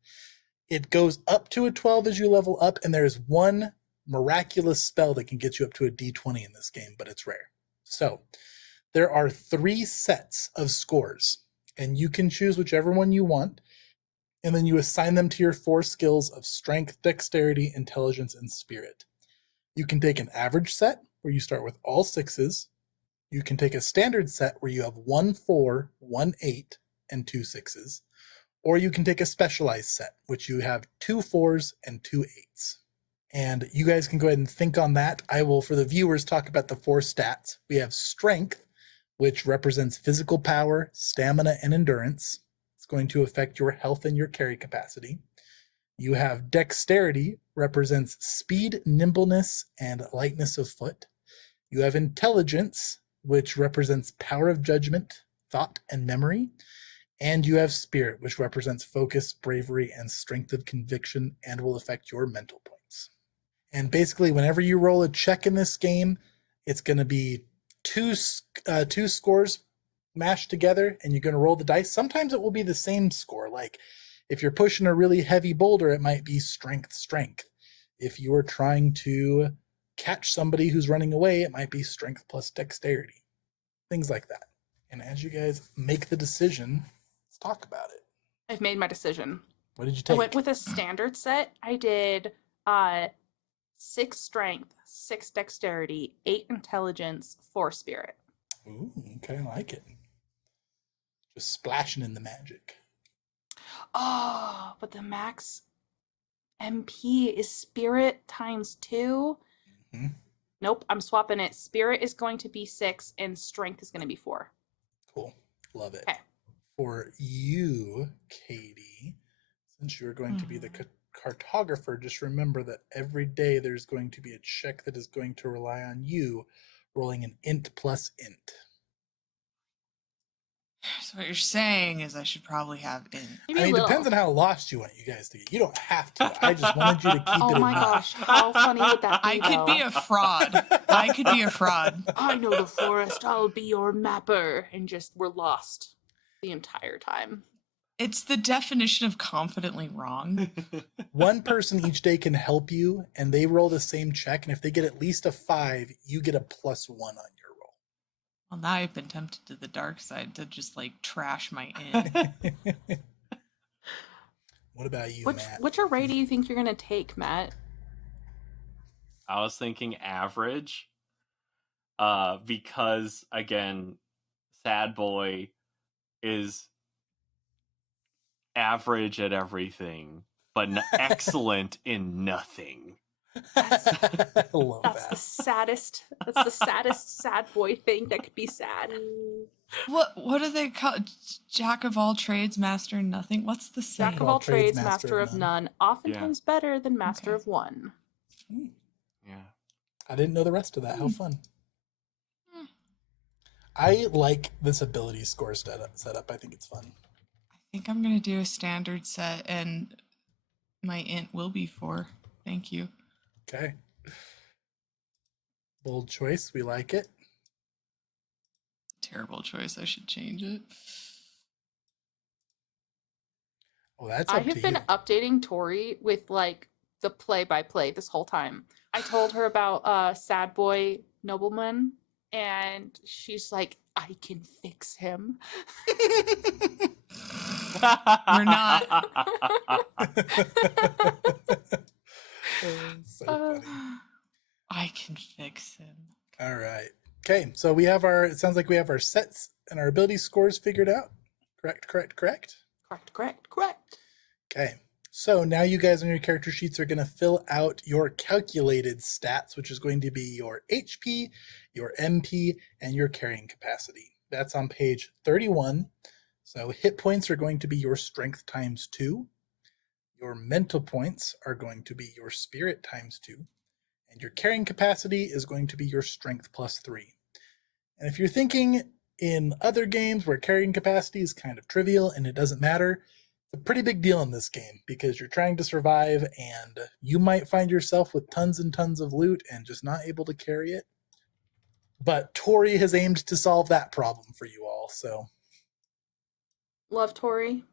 It goes up to a 12 as you level up, and there is one miraculous spell that can get you up to a D20 in this game, but it's rare. So there are 3 sets of scores, and you can choose whichever one you want, and then you assign them to your 4 skills of strength, dexterity, intelligence, and spirit. You can take an average set where you start with all 6s. You can take a standard set where you have 1 4, 1 8, and 2 6s. Or you can take a specialized set, which you have 2 4s and 2 8s. And you guys can go ahead and think on that. I will, for the viewers, talk about the 4 stats. We have strength, which represents physical power, stamina, and endurance. It's going to affect your health and your carry capacity. You have dexterity, represents speed, nimbleness, and lightness of foot. You have intelligence, which represents power of judgment, thought, and memory. And you have spirit, which represents focus, bravery, and strength of conviction, and will affect your mental points. And basically, whenever you roll a check in this game, it's going to be two scores mashed together, and you're going to roll the dice. Sometimes it will be the same score. Like if you're pushing a really heavy boulder, it might be strength. If you are trying to catch somebody who's running away, it might be strength plus dexterity. Things like that. And as you guys make the decision, let's talk about it. I've made my decision. What did you take? I went with a standard set. I did 6 strength, 6 dexterity, 8 intelligence, 4 spirit. Ooh, okay, I like it. Just splashing in the magic. Oh, but the max MP is spirit times 2. Mm-hmm. Nope, I'm swapping it. Spirit is going to be 6 and strength is going to be 4. Cool. Love it. Okay. For you, Katie, since you're going to be the cartographer, just remember that every day there's going to be a check that is going to rely on you rolling an int plus int. So what you're saying is I should probably have int. Maybe I mean, it little. depends on how lost you want you guys to get. You don't have to. I just wanted you to keep it Oh in my mind. gosh, how funny would that be? I could be a fraud. I could be a fraud. I know the forest. I'll be your mapper, and just we're lost the entire time. It's the definition of confidently wrong. One person each day can help you, and they roll the same check. And if they get at least a 5, you get a +1 on your roll. Well, now I've been tempted to the dark side to just like trash my int. What about you, Matt? Which array do you think you're gonna take, Matt? I was thinking average, because again, Sad Boy is average at everything, but excellent in nothing. I love That's that. the saddest. That's the saddest sad boy thing that could be sad. What do they call Jack of all trades, master of nothing? What's the saying? Jack of all trades, master of none. Oftentimes better than master Okay. of one. Yeah. I didn't know the rest of that. How fun. I like this ability score setup. I think it's fun. I think I'm going to do a standard set, and my int will be 4. Thank you. Okay. Bold choice. We like it. Terrible choice. I should change it. Well, that's I up to have been you. updating Tori with like the play-by-play this whole time. I told her about Sad Boy Nobleman, and she's like, I can fix him. We're not. So funny. I can fix him. All right. Okay, so we have it sounds like we have our sets and our ability scores figured out. Correct. Correct. Okay, so now you guys on your character sheets are going to fill out your calculated stats, which is going to be your HP, your MP, and your carrying capacity. That's on page 31. So hit points are going to be your strength times 2. Your mental points are going to be your spirit times 2. And your carrying capacity is going to be your strength plus 3. And if you're thinking in other games where carrying capacity is kind of trivial and it doesn't matter, it's a pretty big deal in this game because you're trying to survive and you might find yourself with tons and tons of loot and just not able to carry it. But Tori has aimed to solve that problem for you all, so. Love Tori.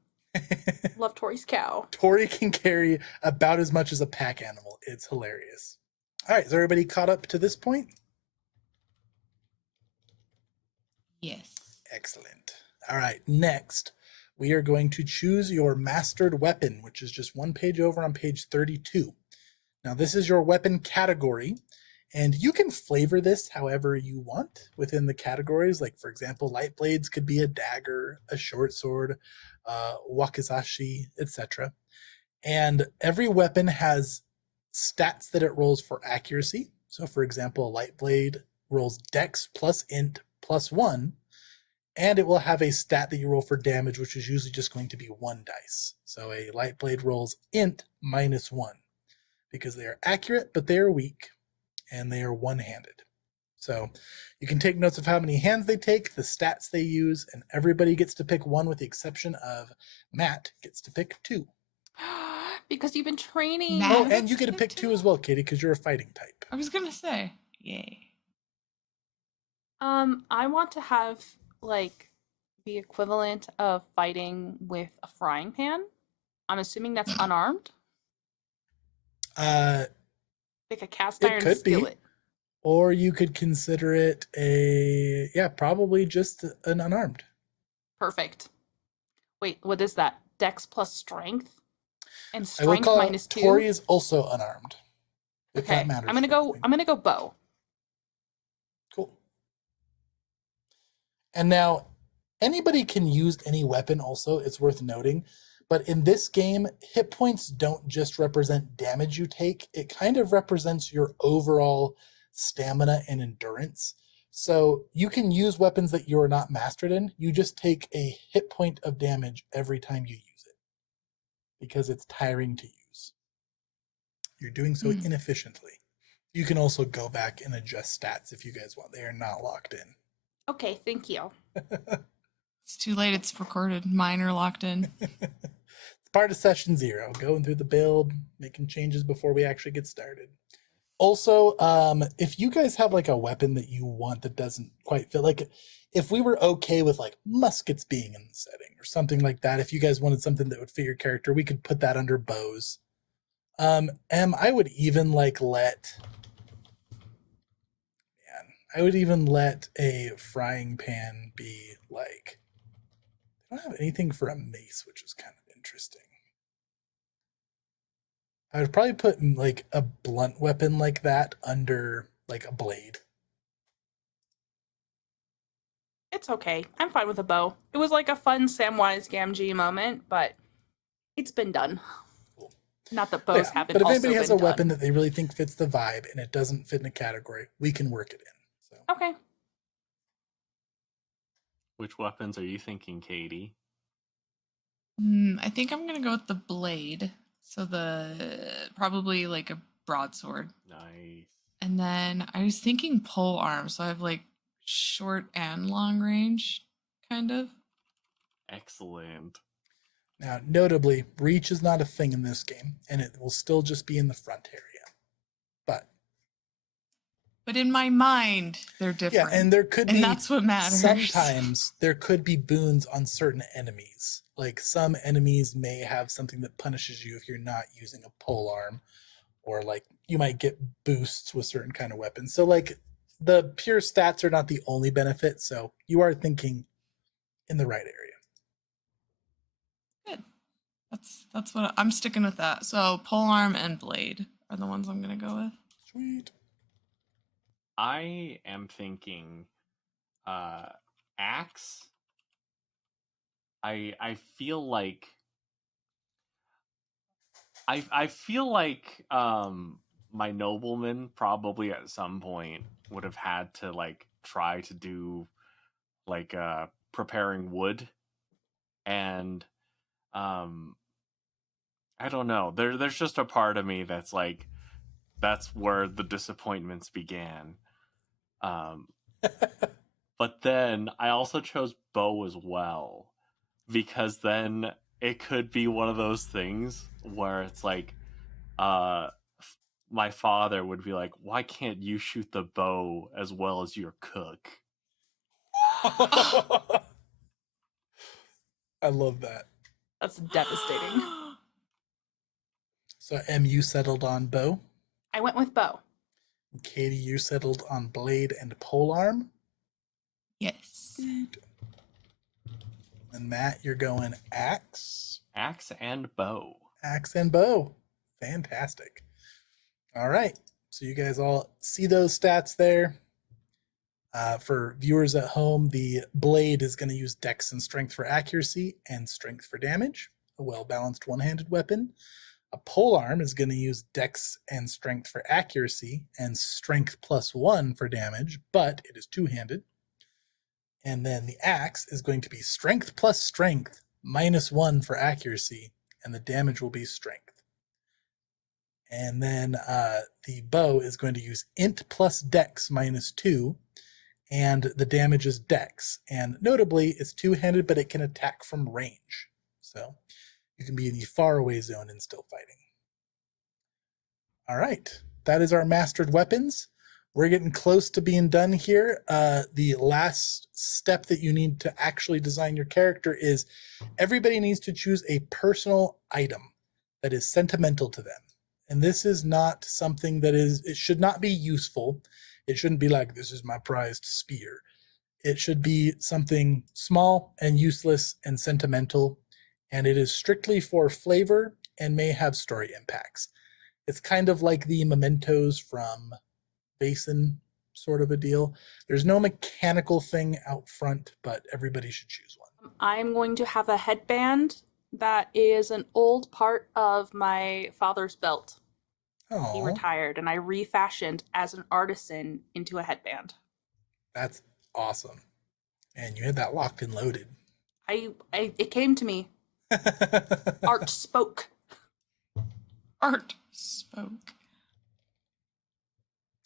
Love Tori's cow. Tori can carry about as much as a pack animal. It's hilarious. All right, is everybody caught up to this point? Yes. Excellent. All right, next, we are going to choose your mastered weapon, which is just one page over on page 32. Now, this is your weapon category, and you can flavor this however you want within the categories. Like, for example, light blades could be a dagger, a short sword, wakizashi, etc. And every weapon has stats that it rolls for accuracy. So, for example, a light blade rolls dex plus int plus 1, and it will have a stat that you roll for damage, which is usually just going to be 1 dice. So a light blade rolls int minus 1 because they are accurate, but they are weak, and they are one-handed. So you can take notes of how many hands they take, the stats they use, and everybody gets to pick one with the exception of Matt gets to pick 2. Because you've been training. Matt Oh, gets and you get to pick 2 as well, Katie, because you're a fighting type. I was gonna say, yay. I want to have like the equivalent of fighting with a frying pan. I'm assuming that's unarmed. Like a cast it iron could be. skillet. Or you could consider it probably just an unarmed. Perfect. Wait, what is that? Dex plus strength? And I will strength call minus it 2? Tori is also unarmed. If Okay, that matters. I'm gonna go bow. Cool. And now, anybody can use any weapon also, it's worth noting. But in this game, hit points don't just represent damage you take. It kind of represents your overall stamina and endurance. So you can use weapons that you're not mastered in. You just take a hit point of damage every time you use it, because it's tiring to use. You're doing so inefficiently. You can also go back and adjust stats if you guys want. They are not locked in. Okay, thank you. It's too late. It's recorded. Mine are locked in. It's part of session 0, going through the build, making changes before we actually get started. Also, if you guys have like a weapon that you want that doesn't quite fit, like if we were okay with like muskets being in the setting or something like that, if you guys wanted something that would fit your character, we could put that under bows. I would even let a frying pan be like, I don't have anything for a mace, which is kind of interesting. I would probably put like a blunt weapon like that under like a blade. It's okay. I'm fine with a bow. It was like a fun Samwise Gamgee moment, but it's been done. Cool. Not that bows haven't. But if also anybody has been a weapon done. that they really think fits the vibe and it doesn't fit in a category, we can work it in. So. Okay. Which weapons are you thinking, Katie? I think I'm gonna go with the blade. So probably like a broadsword. Nice. And then I was thinking pole arm, so I have like short and long range, kind of. Excellent. Now, notably, reach is not a thing in this game, and it will still just be in the front area. But in my mind, they're different. Yeah, and there could be, and that's what matters. Sometimes there could be boons on certain enemies. Like some enemies may have something that punishes you if you're not using a pole arm, or like you might get boosts with certain kind of weapons. So like the pure stats are not the only benefit. So you are thinking in the right area. Good. That's what I'm sticking with that. So pole arm and blade are the ones I'm gonna go with. Sweet. I am thinking axe. I feel like my nobleman probably at some point would have had to like try to do like preparing wood, and I don't know, there's just a part of me that's like, that's where the disappointments began. But then I also chose bow as well, because then it could be one of those things where it's like my father would be like, "Why can't you shoot the bow as well as your cook?" I love that. That's devastating. So, you settled on bow. I went with bow. Katie, you settled on blade and polearm. Yes. And Matt, you're going axe. Axe and bow. Axe and bow. Fantastic. All right. So you guys all see those stats there. For viewers at home, the blade is going to use dex and strength for accuracy and strength for damage. A well-balanced one-handed weapon. A polearm is going to use dex and strength for accuracy and strength +1 for damage, but it is two-handed. And then the axe is going to be strength plus strength -1 for accuracy, and the damage will be strength. And then the bow is going to use int plus dex -2, and the damage is dex. And notably, it's two-handed, but it can attack from range. So you can be in the faraway zone and still fighting. All right, that is our mastered weapons. We're getting close to being done here. The last step that you need to actually design your character is everybody needs to choose a personal item that is sentimental to them. And this is not something that it should not be useful. It shouldn't be like, this is my prized spear. It should be something small and useless and sentimental, and it is strictly for flavor and may have story impacts. It's kind of like the mementos from Basin sort of a deal. There's no mechanical thing out front, but everybody should choose one. I'm going to have a headband that is an old part of my father's belt. Oh, He retired, and I refashioned as an artisan into a headband. That's awesome. And you had that locked and loaded. It came to me. Art spoke. Art spoke.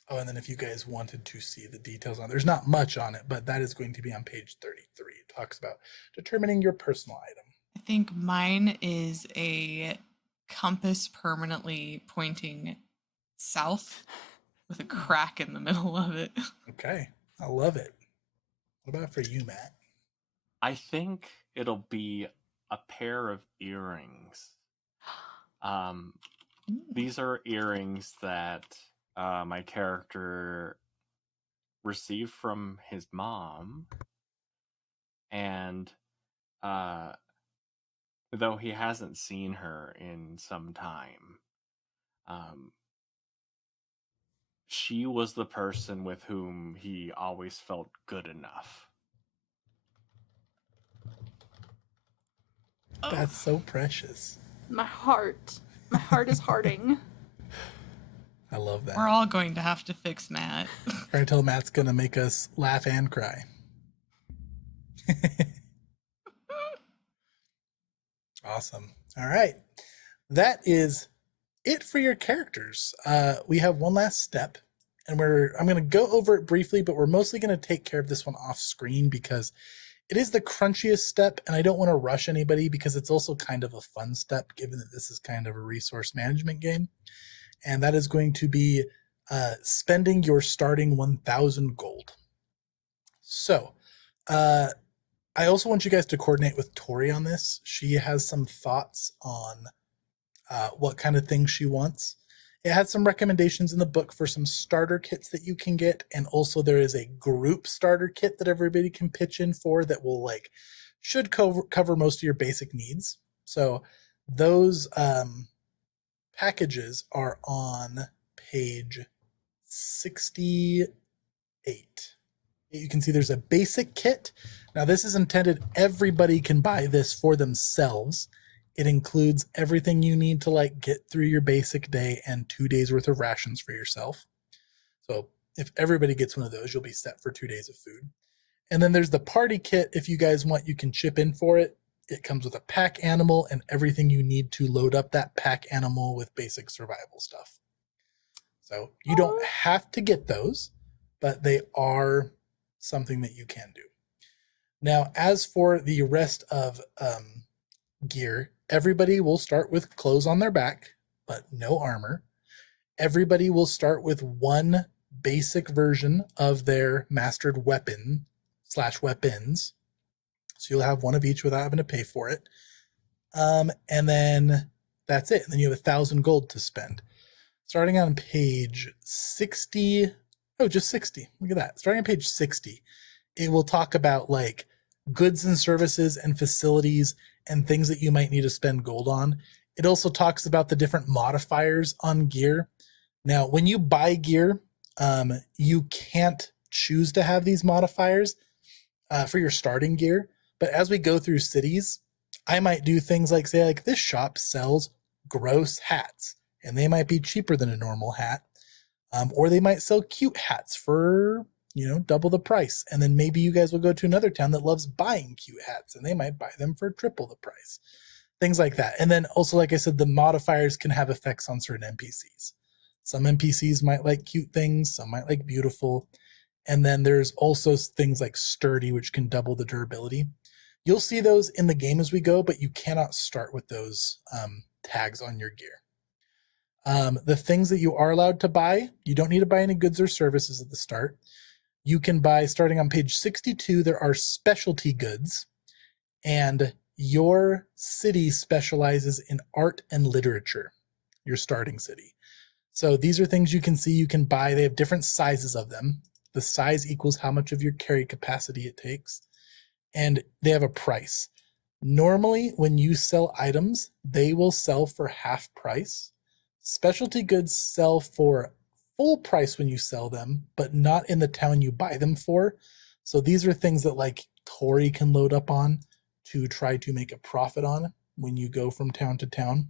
Oh, and then if you guys wanted to see the details on it, there's not much on it, but that is going to be on page 33. It talks about determining your personal item. I think mine is a compass permanently pointing south with a crack in the middle of it. Okay, I love it. What about for you, Matt? I think it'll be a pair of earrings. These are earrings that my character received from his mom, and though he hasn't seen her in some time, she was the person with whom he always felt good enough. That's so precious. My heart is hearting. I love that. We're all going to have to fix Matt. Try to tell Matt's gonna make us laugh and cry. Awesome. All right. That is it for your characters. We have one last step, and I'm going to go over it briefly, but we're mostly going to take care of this one off screen because it is the crunchiest step, and I don't want to rush anybody because it's also kind of a fun step given that this is kind of a resource management game. And that is going to be spending your starting 1,000 gold. So, I also want you guys to coordinate with Tori on this. She has some thoughts on what kind of things she wants. It had some recommendations in the book for some starter kits that you can get, and also there is a group starter kit that everybody can pitch in for that will should cover most of your basic needs. So those packages are on page 68. You can see there's a basic kit. Now this is intended, everybody can buy this for themselves. It includes everything you need to get through your basic day and 2 days worth of rations for yourself. So if everybody gets one of those, you'll be set for 2 days of food. And then there's the party kit. If you guys want, you can chip in for it. It comes with a pack animal and everything you need to load up that pack animal with basic survival stuff. So you don't have to get those, but they are something that you can do. Now, as for the rest of gear, everybody will start with clothes on their back, but no armor. everybody will start with one basic version of their mastered weapon/weapons. So you'll have one of each without having to pay for it. And then that's it. And then you have 1,000 gold to spend. Starting on page 60. Oh, just 60. Look at that. Starting on page 60, it will talk about like goods and services and facilities and things that you might need to spend gold on. It also talks about the different modifiers on gear. Now, when you buy gear, you can't choose to have these modifiers for your starting gear. But as we go through cities, I might do things like say, like this shop sells gross hats, and they might be cheaper than a normal hat. Or they might sell cute hats for, double the price. And then maybe you guys will go to another town that loves buying cute hats, and they might buy them for triple the price. Things like that. And then also, like I said, the modifiers can have effects on certain NPCs. Some NPCs might like cute things, some might like beautiful. And then there's also things like sturdy, which can double the durability. You'll see those in the game as we go, but you cannot start with those tags on your gear. The things that you are allowed to buy, you don't need to buy any goods or services at the start. You can buy, starting on page 62, there are specialty goods, and your city specializes in art and literature, your starting city. So these are things you can see you can buy. They have different sizes of them. The size equals how much of your carry capacity it takes, and they have a price. Normally, when you sell items, they will sell for half price. Specialty goods sell for full price when you sell them, but not in the town you buy them for. So these are things that like Tori can load up on to try to make a profit on when you go from town to town.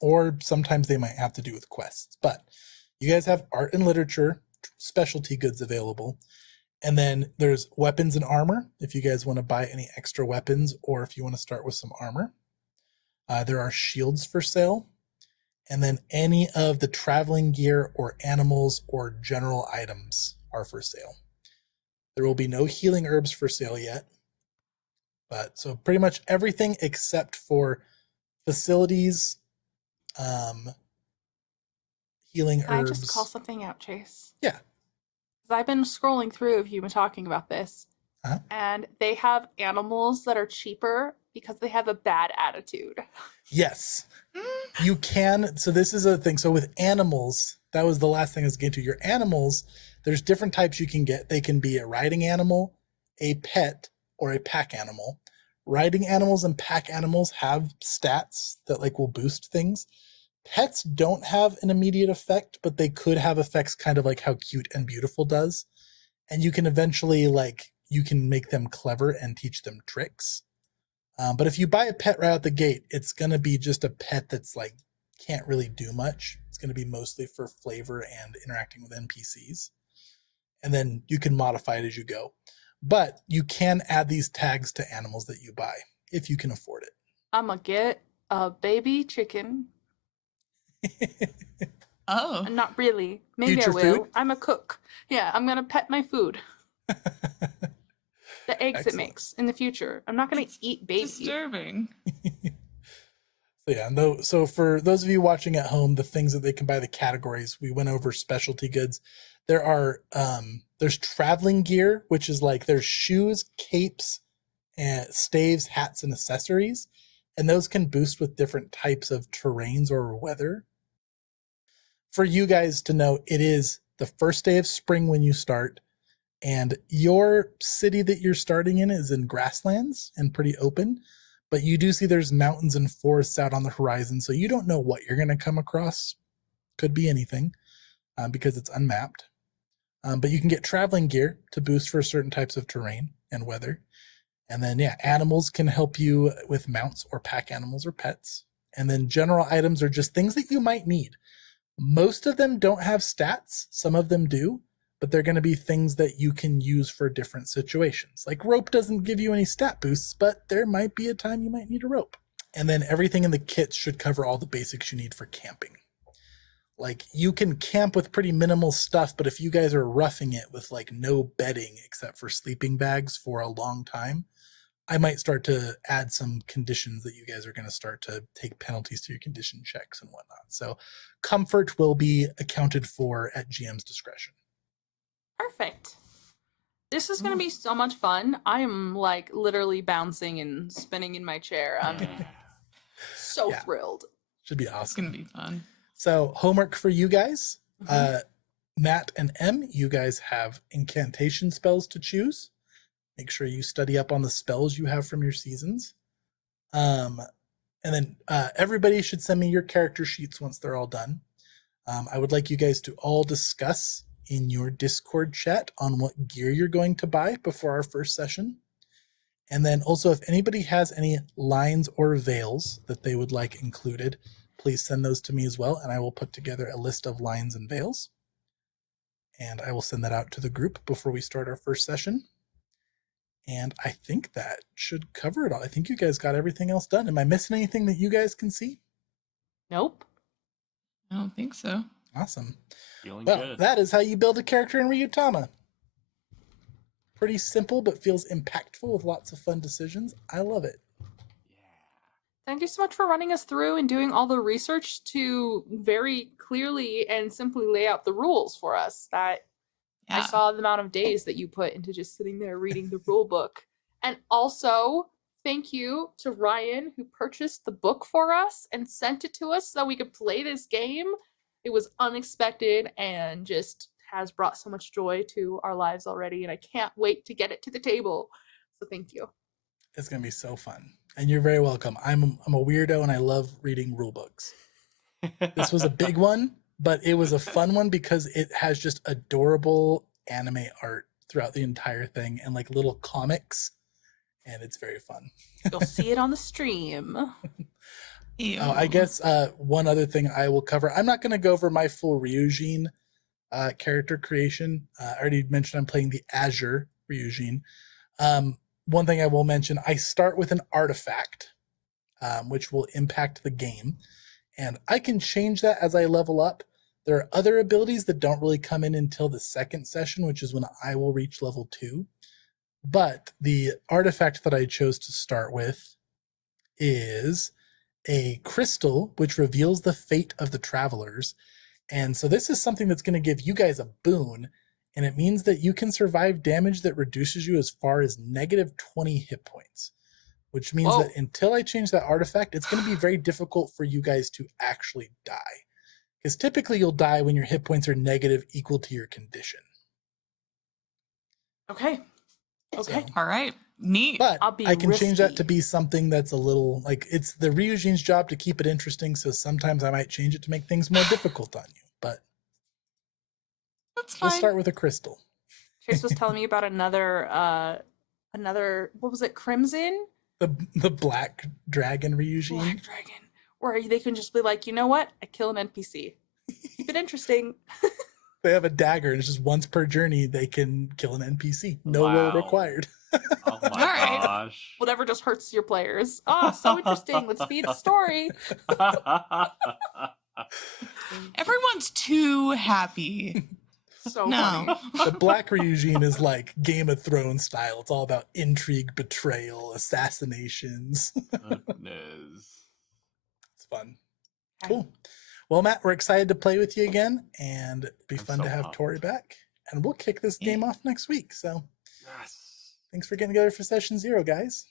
Or sometimes they might have to do with quests. But you guys have art and literature, specialty goods available. And then there's weapons and armor, if you guys want to buy any extra weapons or if you want to start with some armor. There are shields for sale. And then any of the traveling gear or animals or general items are for sale. There will be no healing herbs for sale yet. But so pretty much everything except for facilities, healing herbs. Can I just call something out, Chase? Yeah. I've been scrolling through if you've been talking about this, and they have animals that are cheaper because they have a bad attitude. Yes. You can. So this is a thing. So with animals, that was the last thing I was getting to. Your animals, there's different types you can get. They can be a riding animal, a pet, or a pack animal. Riding animals and pack animals have stats that like will boost things. Pets don't have an immediate effect, but they could have effects kind of like how cute and beautiful does. And you can eventually you can make them clever and teach them tricks. But if you buy a pet right out the gate, it's going to be just a pet that's like can't really do much. It's going to be mostly for flavor and interacting with NPCs. And then you can modify it as you go. But you can add these tags to animals that you buy if you can afford it. I'm going to get a baby chicken. Oh. Not really. Maybe Future I will. food? I'm a cook. Yeah, I'm going to pet my food. The eggs Excellent. it makes in the future. I'm not going to eat baby. Disturbing. So yeah, no. So for those of you watching at home, the things that they can buy, the categories, we went over specialty goods. There are there's traveling gear, which is like there's shoes, capes, and staves, hats, and accessories, and those can boost with different types of terrains or weather. For you guys to know, it is the first day of spring when you start, and your city that you're starting in is in grasslands and pretty open, but you do see there's mountains and forests out on the horizon, so you don't know what you're going to come across. Could be anything because it's unmapped. But you can get traveling gear to boost for certain types of terrain and weather. And then, yeah, animals can help you with mounts or pack animals or pets. And then general items are just things that you might need. Most of them don't have stats. Some of them do, but they're going to be things that you can use for different situations. Like rope doesn't give you any stat boosts, but there might be a time you might need a rope. And then everything in the kits should cover all the basics you need for camping. Like you can camp with pretty minimal stuff, but if you guys are roughing it with like no bedding except for sleeping bags for a long time, I might start to add some conditions that you guys are going to start to take penalties to your condition checks and whatnot. So comfort will be accounted for at GM's discretion. Perfect. This is going to be so much fun. I am like literally bouncing and spinning in my chair. I'm so thrilled. Should be It's awesome. gonna be fun. So homework for you guys. Matt and M, you guys have incantation spells to choose. Make sure you study up on the spells you have from your seasons. And then everybody should send me your character sheets once they're all done. I would like you guys to all discuss in your Discord chat on what gear you're going to buy before our first session. And then also, if anybody has any lines or veils that they would like included, please send those to me as well, and I will put together a list of lines and veils. And I will send that out to the group before we start our first session. And I think that should cover it all. I think you guys got everything else done. Am I missing anything that you guys can see? Nope. I don't think so. Awesome. Feeling Well, good. that is how you build a character in Ryutama. Pretty simple, but feels impactful with lots of fun decisions. I love it. Thank you so much for running us through and doing all the research to very clearly and simply lay out the rules for us. That I saw the amount of days that you put into just sitting there reading the rule book. And also, thank you to Ryan, who purchased the book for us and sent it to us so that we could play this game. It was unexpected and just has brought so much joy to our lives already, and I can't wait to get it to the table. So thank you. It's going to be so fun. And you're very welcome. I'm a weirdo and I love reading rule books. This was a big one, but it was a fun one because it has just adorable anime art throughout the entire thing and like little comics, and it's very fun. You'll see it on the stream. I guess one other thing I will cover. I'm not going to go over my full Ryujin character creation. I already mentioned I'm playing the Azure Ryujin. One thing I will mention, I start with an artifact, which will impact the game. And I can change that as I level up. There are other abilities that don't really come in until the second session, which is when I will reach level 2. But the artifact that I chose to start with is a crystal, which reveals the fate of the travelers. And so this is something that's going to give you guys a boon. And it means that you can survive damage that reduces you as far as negative 20 hit points. Which means that until I change that artifact, it's going to be very difficult for you guys to actually die. Because typically you'll die when your hit points are negative equal to your condition. Okay. So, all right. Neat. But I can risky. change that to be something that's a little, like, it's the Ryujin's job to keep it interesting, so sometimes I might change it to make things more difficult on you. But that's fine. We'll start with a crystal. Chase was telling me about another, what was it, Crimson? The Black Dragon Ryujin. Black Dragon. Where they can just be like, you know what? I kill an NPC. Keep it interesting. They have a dagger, and it's just once per journey they can kill an NPC. No roll required. Oh my gosh. Whatever just hurts your players. Oh, so interesting. Let's feed the story. Everyone's too happy. So funny. The Black Ryujin is like Game of Thrones style. It's all about intrigue, betrayal, assassinations. Goodness. It's fun. Cool. Well, Matt, we're excited to play with you again, and it'd be fun to have Tori back. And we'll kick this game off next week. So yes. Thanks for getting together for session 0, guys.